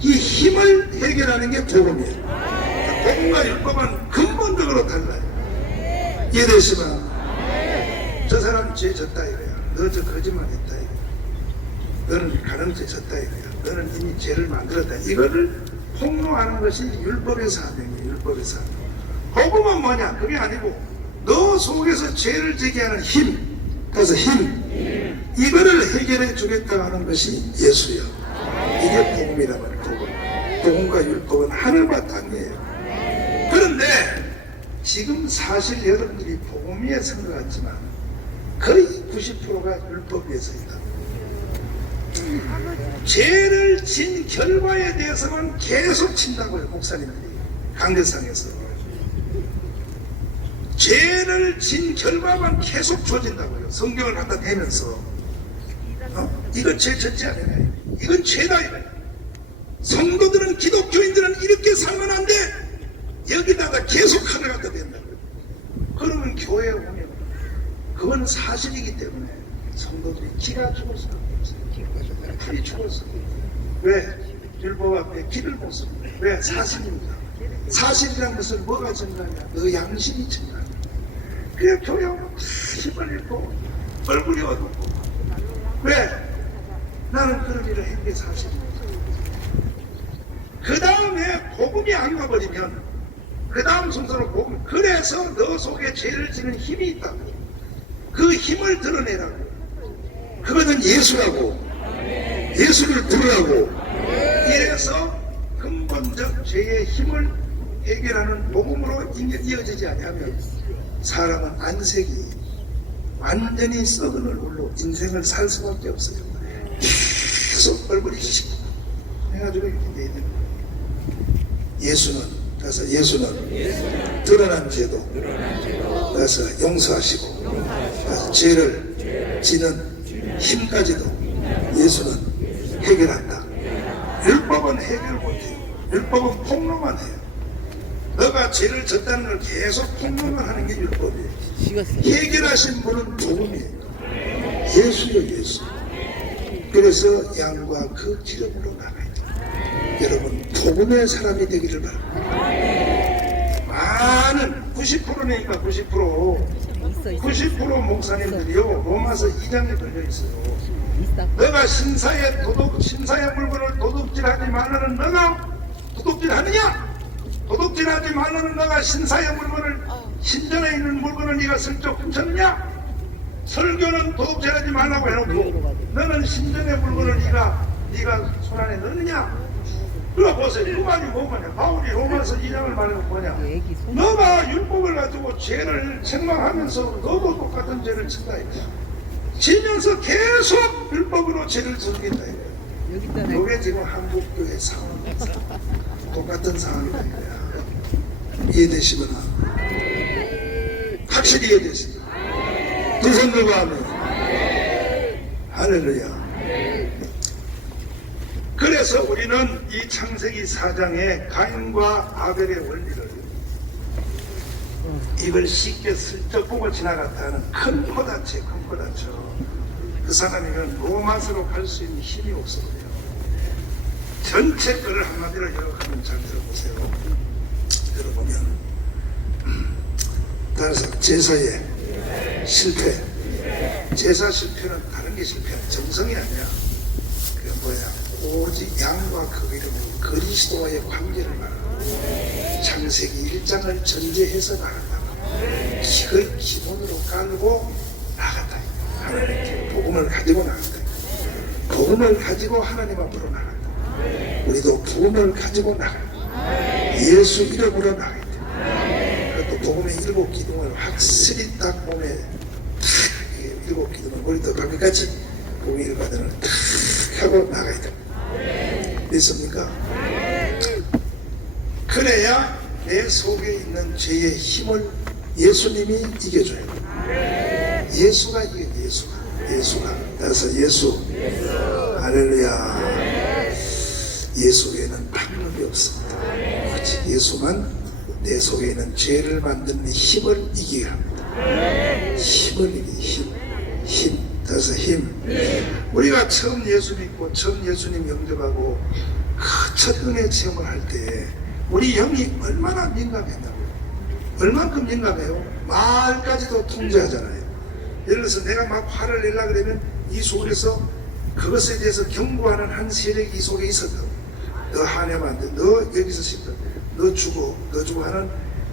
이 힘을 해결하는 게 복음이에요. 복음과 율법은 근본적으로 달라요. 이해되시면 저 사람 죄 졌다 이거야. 너 저 거짓말 했다 이거야. 너는 가늠죄 졌다 이거야. 너는 이미 죄를 만들었다. 이거를 폭로하는 것이 율법의 사명이에요. 율법의 사명. 복음은 뭐냐? 그게 아니고 너 속에서 죄를 지게 하는 힘, 그래서 힘, 이거를 해결해 주겠다 하는 것이 예수요. 이게 복음이란 말이에요. 복음. 복음과 율법은 하늘과 땅이에요. 그런데 지금 사실 여러분들이 복음 위에 선 것 같지만 거의 90%가 율법 위에 서 있다. 죄를 진 결과에 대해서만 계속 친다고요. 목사님들이 강대상에서 죄를 진 결과만 계속 줘진다고요. 성경을 갖다 대면서 이건 죄 졌지 않아요. 이건 죄다 이거예요. 성도들은, 기독교인들은 이렇게 살면 안 돼. 여기다가 계속 하나 갖다 댄다고요. 그러면 교회에 오면 그건 사실이기 때문에 성도들이 기가 죽었어. 풀이 죽었어. 왜? 율법 앞에 기를 못 씁니다. 왜? 사실입니다. 사실이란 것은 뭐가 증거하냐? 너 양심이 증거하냐? 그냥 교회 오면 다 힘을 잃고 얼굴이 어둡고. 왜? 나는 그런 일을 한 게 사실입니다. 그 다음에 복음이 안 가버리면 그 다음 순서로 복음. 그래서 너 속에 죄를 지는 힘이 있다고. 그 힘을 드러내라고. 그거는 예수라고. 예수를 들으라고. 이래서 근본적 죄의 힘을 해결하는 복음으로 이어지지 않으면 사람은 안색이 완전히 썩은 얼굴로 인생을 살 수밖에 없어요. 계속 얼굴이 씻고 해가지고 이렇게 돼야 됩니다. 예수는 드러난 죄도 그래서 용서하시고 그래서 죄를 지는 힘까지도 예수는 해결한다. 율법은 해결 못해요. 율법은 폭로만 해요. 너가 죄를 졌다는 걸 계속 폭로만 하는 게 율법이에요. 해결하신 분은 복음이에요. 예수요, 예수. 그래서 양과 그 기름으로 나가야 돼요. 여러분 복음의 사람이 되기를 바랍니다. 많은 90%니까 90% 목사님들이요 로마서 2장에 걸려 있어요. 너가 신사의 물건을 도둑질하지 말라는 너가 도둑질하느냐? 도둑질하지 말라는 너가 신사의 물건을 신전에 있는 물건을 네가 슬쩍 훔쳤느냐? 설교는 도둑질하지 말라고 해놓고 너는 신전의 물건을 네가 손 안에 넣느냐? 그래 보세요. 그 말이 뭐냐? 바울이 로마서 2장을 말하는 뭐냐? 너가 율법을 가지고 죄를 책망하면서 너도 똑같은 죄를 친다 이거야. 지면서 계속 율법으로 죄를 저지른다 이거야. 이게 지금 한국교회 상황입니다. 똑같은 상황이다 이거야. 이해되시구나? 확실히 이해되시죠? 두 손 들고 하면 할렐루야. 그래서 우리는 이 창세기 4장의 가인과 아벨의 원리를 이걸 쉽게 슬쩍 보고 지나갔다는 큰 포다체, 큰 포다체. 그 사람이면 로마서로 갈 수 있는 힘이 없어요. 전체 거를 한마디로 요약하면 잘 들어보세요. 들어보면 따라서 제사의 실패, 제사 실패는 다른 게 실패야. 정성이 아니야. 그게 뭐야? 오직 양과 그 이름으로 그리스도와의 관계를 말하고 창세기 1장을 전제해서 나간다. 이걸 기본으로 깔고 나갔다. 하나님께 복음을 가지고 나간다. 복음을 가지고 하나님 앞으로 나간다. 우리도 복음을 가지고 나간다. 예수 이름으로 나간다. 그것도 복음의 7 기둥을 확실히 딱 몸에 탁 7 기둥을 머리도 발끝까지 복음의 1 과정을 탁 하고 나가야 돼. 됐습니까? 그래야 내 속에 있는 죄의 힘을 예수님이 이겨줘요. 예수가 이겨. 예수가 그래서 예수 할렐루야. 예수 외에는 방법이 없습니다. 오직 예수만 내 속에 있는 죄를 만드는 힘을 이기게 합니다. 힘을 이기게 힘. 그래서 힘. 우리가 처음 예수 믿고 처음 예수님 영접하고 그 첫 은혜 체험을 할 때 우리 영이 얼마나 민감했다고요. 얼만큼 민감해요? 말까지도 통제하잖아요. 예를 들어서 내가 막 화를 내려 그러면 이 속에서 그것에 대해서 경고하는 한 세력이 이 속에 있었다고. 너 화내면 안 돼. 너 여기서 싶다. 너 죽어 하는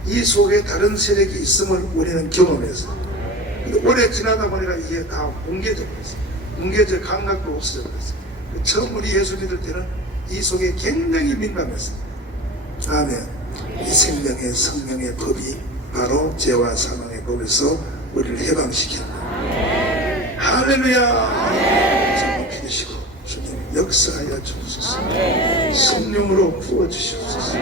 이 속에 다른 세력이 있음을 우리는 경험했어. 근데 오래 지나다 보니까 이게 다 뭉개져 버렸어. 뭉개져 감각도 없어져 버렸어. 처음 우리 예수 믿을 때는 이 속에 굉장히 민감했어. 아멘. 이 생명의 성령의 법이 바로 죄와 사망의 법에서 우리를 해방시킨다. 할렐루야. 좀 높이 드시고 주님 역사하여 주옵소서. 성령으로 부어주시옵소서.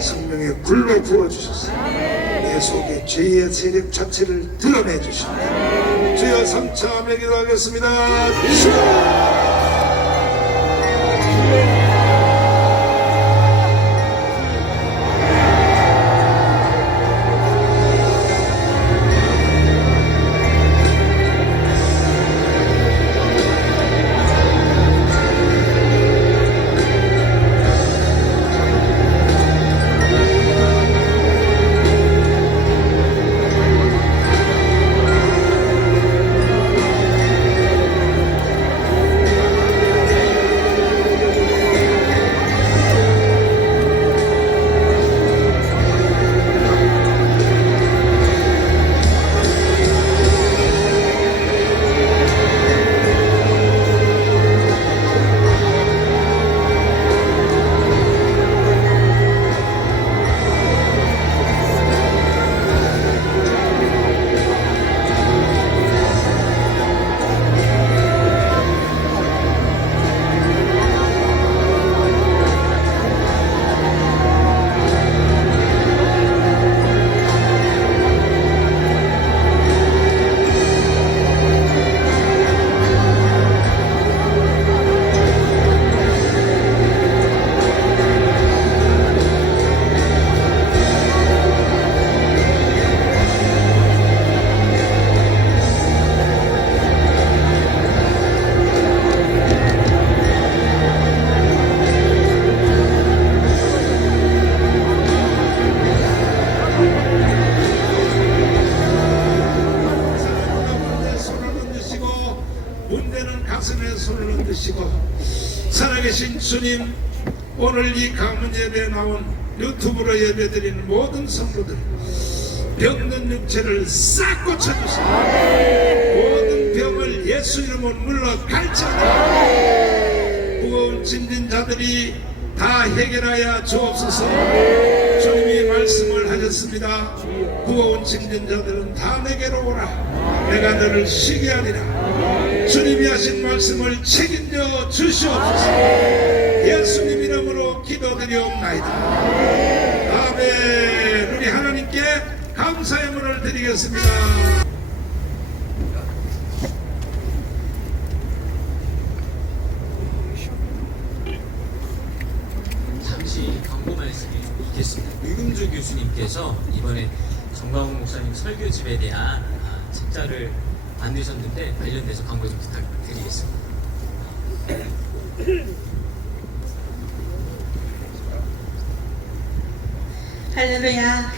성령의 불로 부어주셔서 내 속에 죄의 세력 자체를 드러내 주시옵소서. 주여 삼차하며 기도하겠습니다. 주여. 가슴에 손을 얹으시고 살아계신 주님, 오늘 이 가문 예배에 나온 유튜브로 예배드리는 모든 성도들 병든 육체를 싹 고쳐주시고 모든 병을 예수 이름으로 물러 갈지어다. 무거운 짐진 자들이 다 해결하여 주옵소서. 주님이 말씀을 하셨습니다. 무거운 짐진 자들은 다 내게로 오라. 내가 너를 쉬게 하리라. 주님이 하신 말씀을 책임져 주시옵소서. 예수님 이름으로 기도드리옵나이다. 아멘. 우리 하나님께 감사의 문을 드리겠습니다. 잠시 광고 말씀이 있겠습니다. 유금주 교수님께서 이번에 정광훈 목사님 설교집에 대한 책자를 만드셨는데 관련돼서 광고 좀 부탁드리겠습니다. 할렐루야.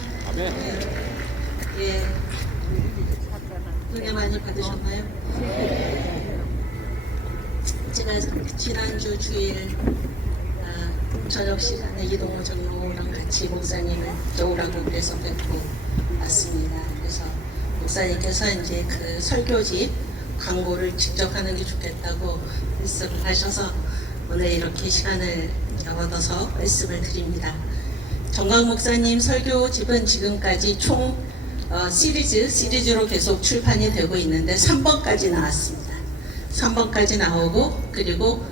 예. 은혜 많이 받으셨나요? 제가 지난주 주일 저녁 시간에 이동호 장로랑 같이 목사님을 오라고 그래서 뵙고 왔습니다. 그래서 목사님께서 이제 그 설교집 광고를 직접 하는 게 좋겠다고 말씀을 하셔서 오늘 이렇게 시간을 얻어서 말씀을 드립니다. 정광 목사님 설교집은 지금까지 총 시리즈로 계속 출판이 되고 있는데 3번까지 나왔습니다. 3번까지 나오고 그리고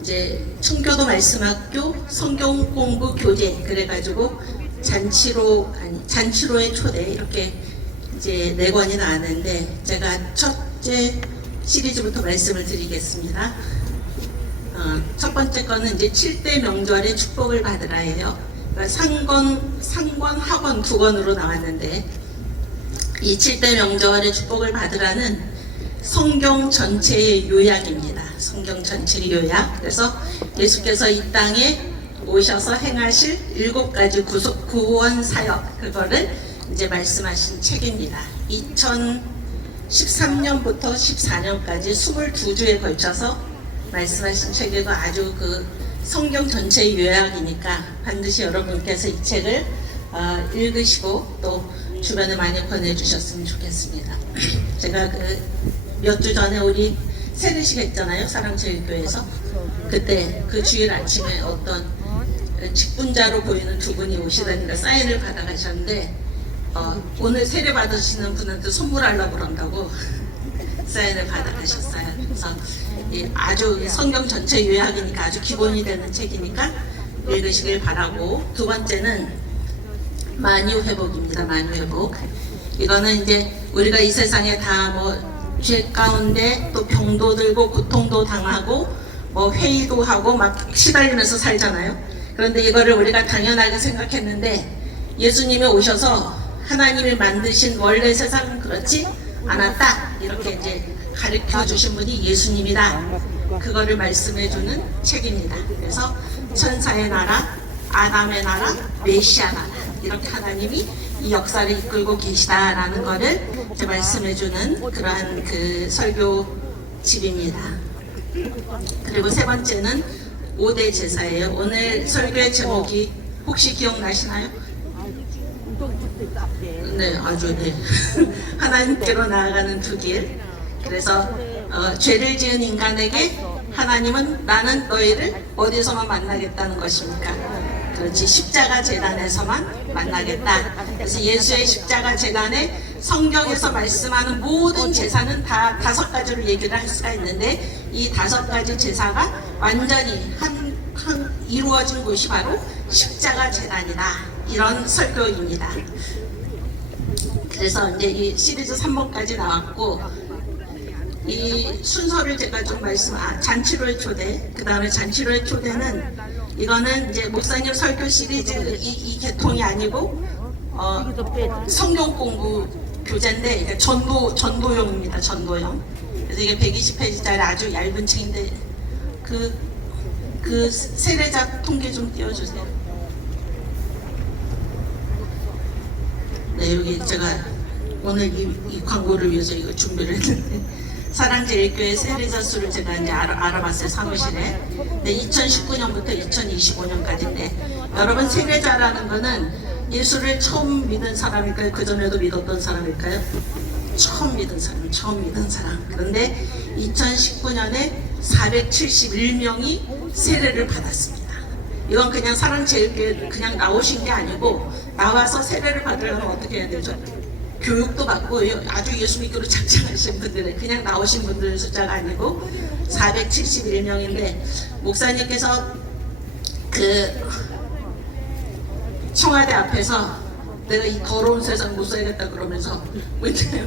이제 청교도 말씀학교 성경 공부 교재 그래가지고 잔치로의 초대 이렇게 이제 4권이 나왔는데 제가 첫째 시리즈부터 말씀을 드리겠습니다. 첫 번째 거는 이제 7대 명절의 축복을 받으라예요. 그러니까 상권, 하권 2권으로 나왔는데 이 7대 명절의 축복을 받으라는 성경 전체의 요약입니다. 성경 전체의 요약. 그래서 예수께서 이 땅에 오셔서 행하실 7가지 구원 사역 그거를 이제 말씀하신 책입니다. 2013년부터 14년까지 22주에 걸쳐서 말씀하신 책이고 아주 그 성경 전체의 요약이니까 반드시 여러분께서 이 책을 읽으시고 또 주변에 많이 권해주셨으면 좋겠습니다. 제가 몇 주 전에 우리 세례식 했잖아요. 사랑제일교회에서. 그때 그 주일 아침에 어떤 직분자로 보이는 2분이 오시다니까 사인을 받아가셨는데 오늘 세례 받으시는 분한테 선물하려고 그런다고 사인을 받아가셨어요. 그래서 아주 성경 전체 요약이니까 아주 기본이 되는 책이니까 읽으시길 바라고, 두 번째는 만유회복입니다. 만유회복. 이거는 이제 우리가 이 세상에 다 뭐 죄 가운데 또 병도 들고 고통도 당하고 뭐 회의도 하고 막 시달리면서 살잖아요. 그런데 이거를 우리가 당연하게 생각했는데 예수님이 오셔서 하나님이 만드신 원래 세상은 그렇지 않았다 이렇게 이제 가르쳐 주신 분이 예수님이다. 그거를 말씀해 주는 책입니다. 그래서 천사의 나라, 아담의 나라, 메시아 나라 이렇게 하나님이 이 역사를 이끌고 계시다라는 거를 이제 말씀해 주는 그러한 그 설교집입니다. 그리고 세 번째는 5대 제사예요. 오늘 설교의 제목이 혹시 기억나시나요? 네, 아주 네. 하나님께로 나아가는 두 길. 그래서 죄를 지은 인간에게 하나님은 나는 너희를 어디서만 만나겠다는 것입니까? 그렇지, 십자가 제단에서만 만나겠다. 그래서 예수의 십자가 제단에 성경에서 말씀하는 모든 제사는 다 5가지로 얘기를 할 수가 있는데 이 5가지 제사가 완전히 이루어진 곳이 바로 십자가 제단이다. 이런 설교입니다. 그래서 이제 이 시리즈 3번까지 나왔고, 이 순서를 제가 좀 잔치로의 초대, 그 다음에 잔치로의 초대는 이거는 이제 목사님 설교 시리즈 이 계통이 아니고 성경 공부 교재인데 전도용입니다. 전도용. 그래서 이게 120페이지짜리 아주 얇은 책인데 그 세례자 통계 좀 띄워주세요. 네, 여기 제가 오늘 이 광고를 위해서 이거 준비를 했는데 사랑제일교회 세례자 수를 제가 이제 알아봤어요. 사무실에. 근데 2019년부터 2025년까지인데 여러분, 세례자라는 거는 예수를 처음 믿은 사람일까요? 그전에도 믿었던 사람일까요? 처음 믿은 사람. 그런데 2019년에 471명이 세례를 받았습니다. 이건 그냥 사랑제일교회 그냥 나오신 게 아니고 나와서 세례를 받으려면 어떻게 해야 되죠? 교육도 받고 아주 예수 믿기로 작정하신 분들은 그냥 나오신 분들의 숫자가 아니고 471명인데 목사님께서 그 청와대 앞에서 내가 이 더러운 세상 못 살겠다 그러면서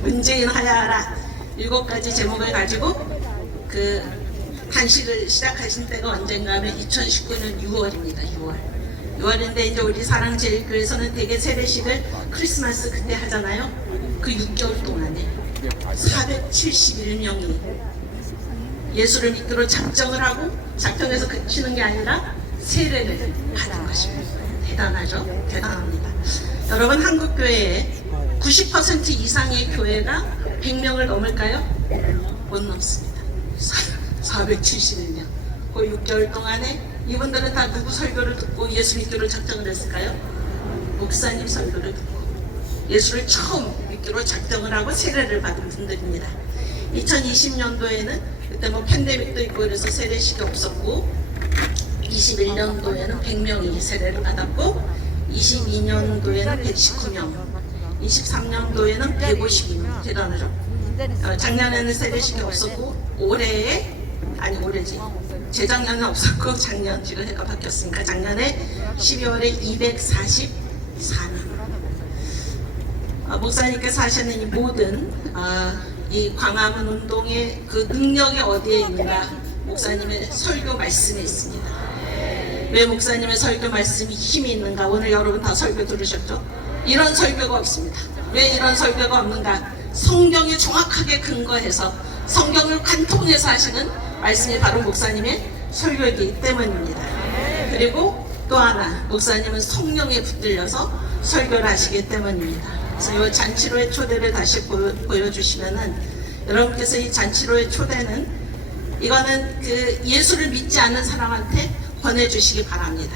문재인 하야하라 7가지 제목을 가지고 그 단식을 시작하신 때가 언젠가 하면 2019년 6월입니다. 6월인데 이제 우리 사랑제일교회에서는 대개 세례식을 크리스마스 그때 하잖아요. 그 6개월 동안에 471명이 예수를 믿기로 작정을 하고 작정해서 그치는 게 아니라 세례를 받은 것입니다. 대단하죠? 대단합니다. 여러분 한국교회에 90% 이상의 교회가 100명을 넘을까요? 못 넘습니다. 471명. 그 6개월 동안에 이분들은 다 누구 설교를 듣고 예수 믿기로 작정을 했을까요? 목사님 설교를 듣고 예수를 처음 믿기로 작정을 하고 세례를 받은 분들입니다. 2020년도에는 그때 뭐 팬데믹도 있고 그래서 세례식이 없었고 21년도에는 100명이 세례를 받았고 22년도에는 119명 23년도에는 152명 대단하죠. 작년에는 세례식이 없었고 올해에 올해지 재작년은 없었고 작년 지금 해가 바뀌었으니까 작년에 12월에 244명 목사님께서 하시는 이 모든 이 광화문 운동의 그 능력이 어디에 있는가 목사님의 설교 말씀에 있습니다. 왜 목사님의 설교 말씀이 힘이 있는가 오늘 여러분 다 설교 들으셨죠? 이런 설교가 없습니다. 왜 이런 설교가 없는가? 성경에 정확하게 근거해서 성경을 관통해서 하시는 말씀이 바로 목사님의 설교이기 때문입니다. 그리고 또 하나 목사님은 성령에 붙들려서 설교를 하시기 때문입니다. 그래서 이 잔치로의 초대를 다시 보여주시면은 여러분께서 이 잔치로의 초대는 이거는 그 예수를 믿지 않는 사람한테 권해주시기 바랍니다.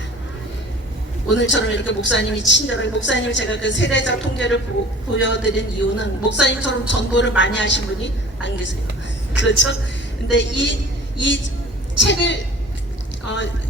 오늘처럼 이렇게 목사님이 친절하게 목사님 제가 그 세례자 통계를 보여드린 이유는 목사님처럼 전도를 많이 하신 분이 안 계세요. 그렇죠? 근데 이 책을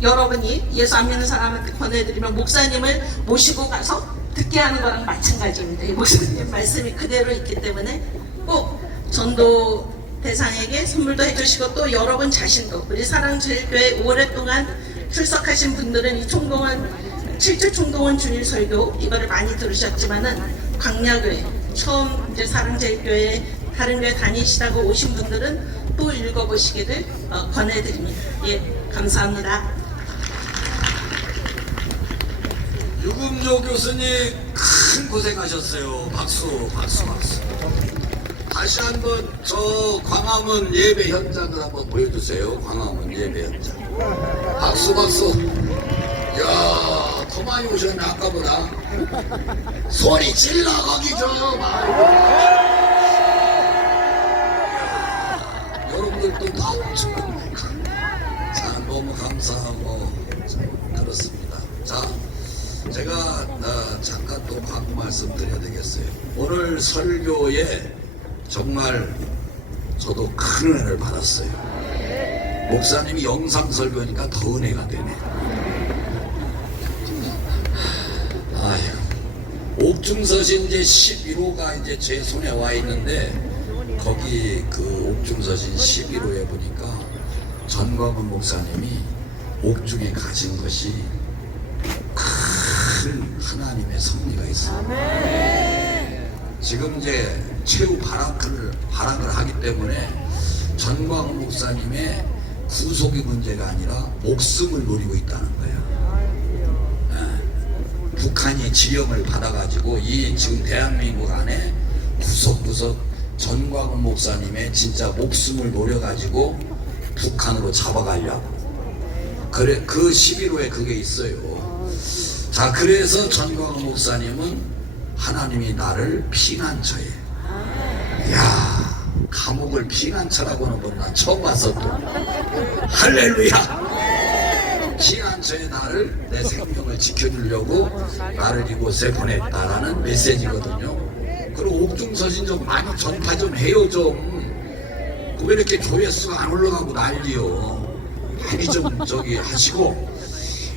여러분이 예수 안 믿는 사람한테 권해드리면 목사님을 모시고 가서 듣게 하는 거랑 마찬가지입니다. 이 목사님 말씀이 그대로 있기 때문에 꼭 전도 대상에게 선물도 해주시고 또 여러분 자신도 우리 사랑제일교회 오랫동안 출석하신 분들은 이 총동원 7주 총동원 주일 설교 이거를 많이 들으셨지만은 광야교회 처음 이제 사랑제일교회 다른 교회 다니시다고 오신 분들은 또 읽어보시기를 권해드립니다. 예, 감사합니다. 유금조 교수님 큰 고생하셨어요. 박수. 다시 한번 저 광화문 예배 현장을 한번 보여주세요. 광화문 예배 현장. 박수. 야, 더 많이 오셨네 아까보다. 소리 질러 거기 좀. 여러분들도 다 오시고. 자, 너무 감사하고 그렇습니다. 자, 제가 잠깐 또 광고 말씀드려야 되겠어요. 오늘 설교에 정말 저도 큰 은혜를 받았어요. 목사님이 영상 설교니까 더 은혜가 되네. 옥중서신 이제 11호가 이제 제 손에 와 있는데 거기 그 옥중서신 11호에 보니까 전광훈 목사님이 옥중에 가신 것이 큰 하나님의 섭리가 있습니다. 지금 이제 최후 발악을 하기 때문에 전광훈 목사님의 구속의 문제가 아니라 목숨을 노리고 있다는 거예요. 북한이 지령을 받아가지고 이 지금 대한민국 안에 구석구석 전광훈 목사님의 진짜 목숨을 노려가지고 북한으로 잡아가려고. 그래, 그 11호에 그게 있어요. 자, 그래서 전광훈 목사님은 하나님이 나를 피난처에. 이야, 감옥을 피난처라고 하는 건 나 처음 봤어 또. 할렐루야! 피난처에 나를 내 생명을 지켜주려고 나를 이곳에 보냈다라는 메시지거든요. 그리고 옥중서신 좀 많이 전파 좀 해요 좀. 왜 이렇게 조회수가 안 올라가고 난리요. 많이 좀 저기 하시고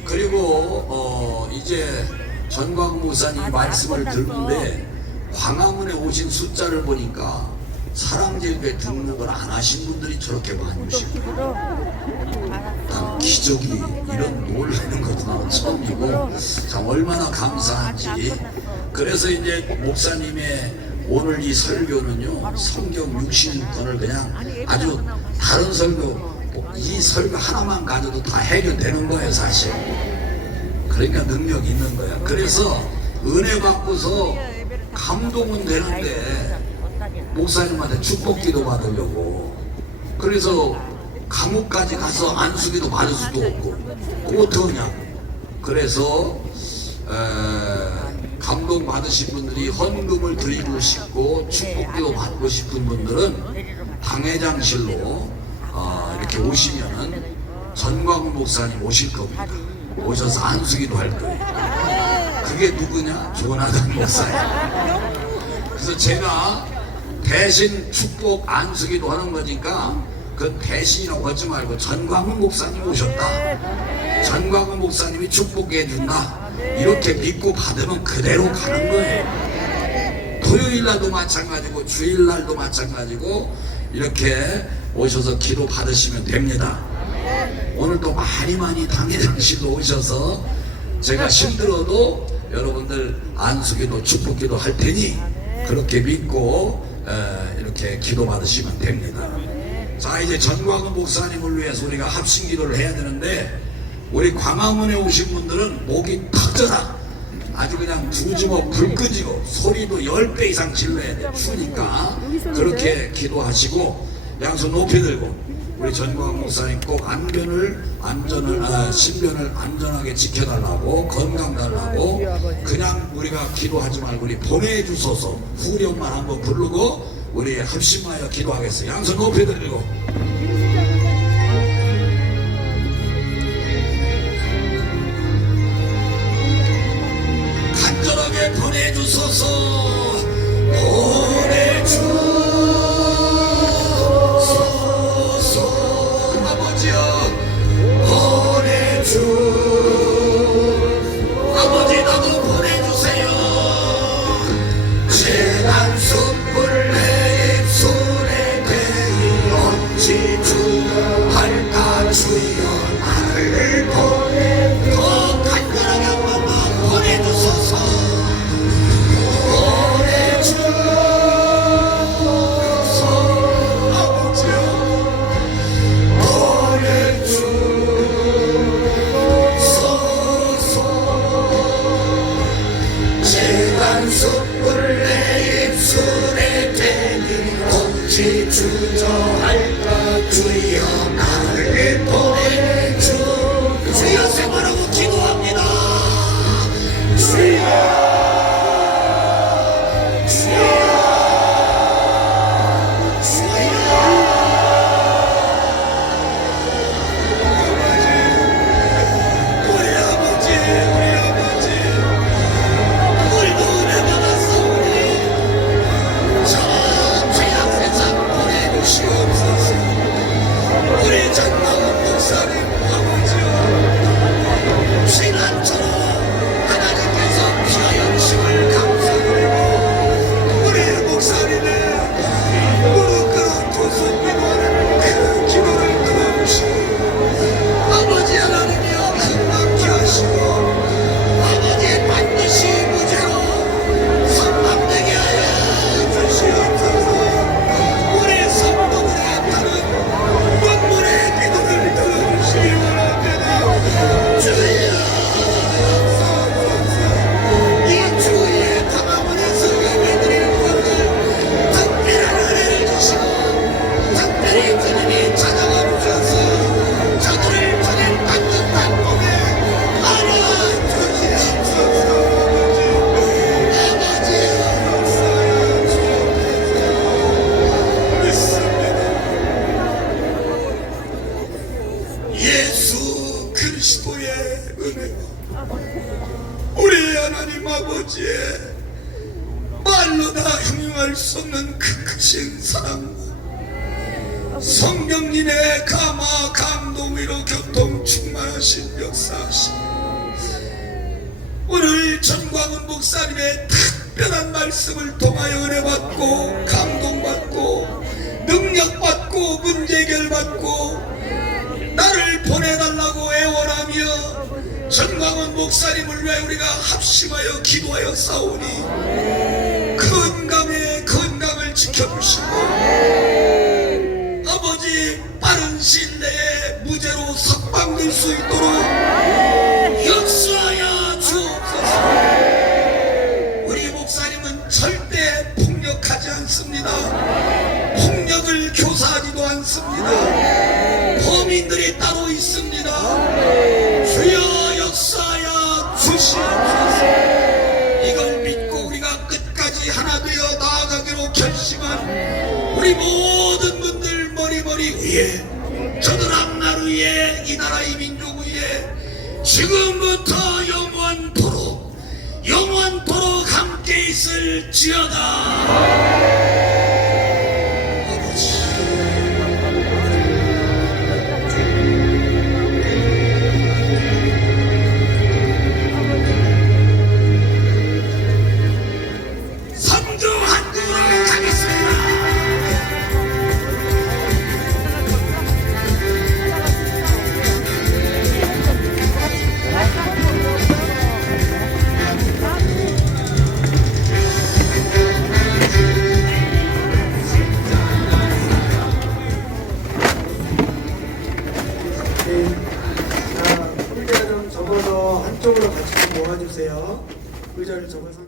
그리고 이제 전광 목사님 말씀을 듣는데 광화문에 오신 숫자를 보니까 사랑제일교회 등록을 안 하신 분들이 저렇게 많이 오시고, 난 기적이 이런 놀라는 것도 나는 처음이고 참 얼마나 감사한지. 그래서 이제 목사님의 오늘 이 설교는요, 성경 66권을 그냥 아주 다른 설교, 이 설교 하나만 가져도 다 해결되는 거예요 사실. 그러니까 능력이 있는 거야. 그래서 은혜 받고서 감동은 되는데 목사님한테 축복기도 받으려고, 그래서 감옥까지 가서 안수기도 받을 수도 없고 어떡하냐. 그래서 감동 받으신 분들이 헌금을 드리고 싶고 축복기도 받고 싶은 분들은 당회장실로 이렇게 오시면은 전광훈 목사님 오실 겁니다. 오셔서 안수기도 할 거예요. 그게 누구냐? 조나단 목사님. 그래서 제가 대신 축복 안수기도 하는 거니까 그 대신이라고 하지 말고 전광훈 목사님 오셨다, 전광훈 목사님이 축복해 준다, 이렇게 믿고 받으면 그대로 가는 거예요. 토요일날도 마찬가지고 주일날도 마찬가지고 이렇게 오셔서 기도 받으시면 됩니다. 오늘도 많이 당회장실로 오셔서 제가 힘들어도 여러분들 안수기도 축복기도 할 테니 그렇게 믿고 이렇게 기도 받으시면 됩니다. 자, 이제 전광훈 목사님을 위해서 우리가 합심 기도를 해야 되는데, 우리 광화문에 오신 분들은 목이 터져라, 아주 그냥 두 주먹 불 끄지고 소리도 10배 이상 질러야 돼. 추우니까 그렇게 기도하시고 양손 높이 들고 우리 전광훈 목사님 꼭 신변을 안전하게 지켜달라고, 건강 달라고, 그냥 우리가 기도하지 말고 우리 보내주소서 후렴만 한번 부르고 우리 합심하여 기도하겠어요. 양손 높이 들고 간절하게 보내주소서, 보내주소서. 아버지여 보내주, 아버지 나도 보내주세요. 재난 숯불 내 입술에 대이 어찌 주할까. 주여 나를 보내, 더 간절하게 한 번만 보내주소서. 주저할까. 주여 나를 보내주. 주여 생활하고 기도합니다. 주여, 주여, 주여. 우리 아버지, 우리도 은혜 받았사오니 저 죄악 세상 보내주시옵소서. 우리 전광훈 목사님 아버지여, 지난처럼 하나님께서 피와 영심을 감사드리고 우리 목사님의 무릎 꿇고 손기도하는 그 기도를 들어주시고 아버지 하나님이여 금방케 하시고 아버지 반드시 무죄로 선망되게 하여 주시옵소서. 우리 성도들의 다른 원물의 기도를 들어주시기 바랍니다. 주여 이 주의 광화문에서 예배드릴 것을 특별한 은혜를 주시고 특별히 주님이 찾아와 주셔서 저들을 보낸 따뜻한 몸에 안아주시옵소서. 예수 그리스도의 은혜와 우리 하나님 아버지의 말로 다 형용할 수 없는 그 크신 사랑과 성령님의 감화 감동으로 교통 충만하신 역사하심 전광훈 목사님의 특별한 말씀을 통하여 은혜받고 감동받고 능력받고 문제결받고 나를 보내달라고 애원하며 전광훈 목사님을 위해 우리가 합심하여 기도하여 싸우니 건강을 지켜주시고 아버지 빠른 시일 내에 무죄로 석방될 수 있도록 역사하여 주옵소서. 우리 목사님은 절대 폭력하지 않습니다. 폭력을 교사하지도 않습니다. 범인들이 따로 있습니다. 주여 역사하여 주시옵소서. 이걸 믿고 우리가 끝까지 하나 되어 나아가기로 결심한 우리 모든 분들 머리머리 위에 저들한 날 위에 이 나라 이 민족 위에 지금부터 영원토록 함께 있을지어다. 아버지 선두한국으로 가겠습니다. 자, 의자 좀 접어서 한쪽으로 같이 좀 모아주세요. 의자를 접어서.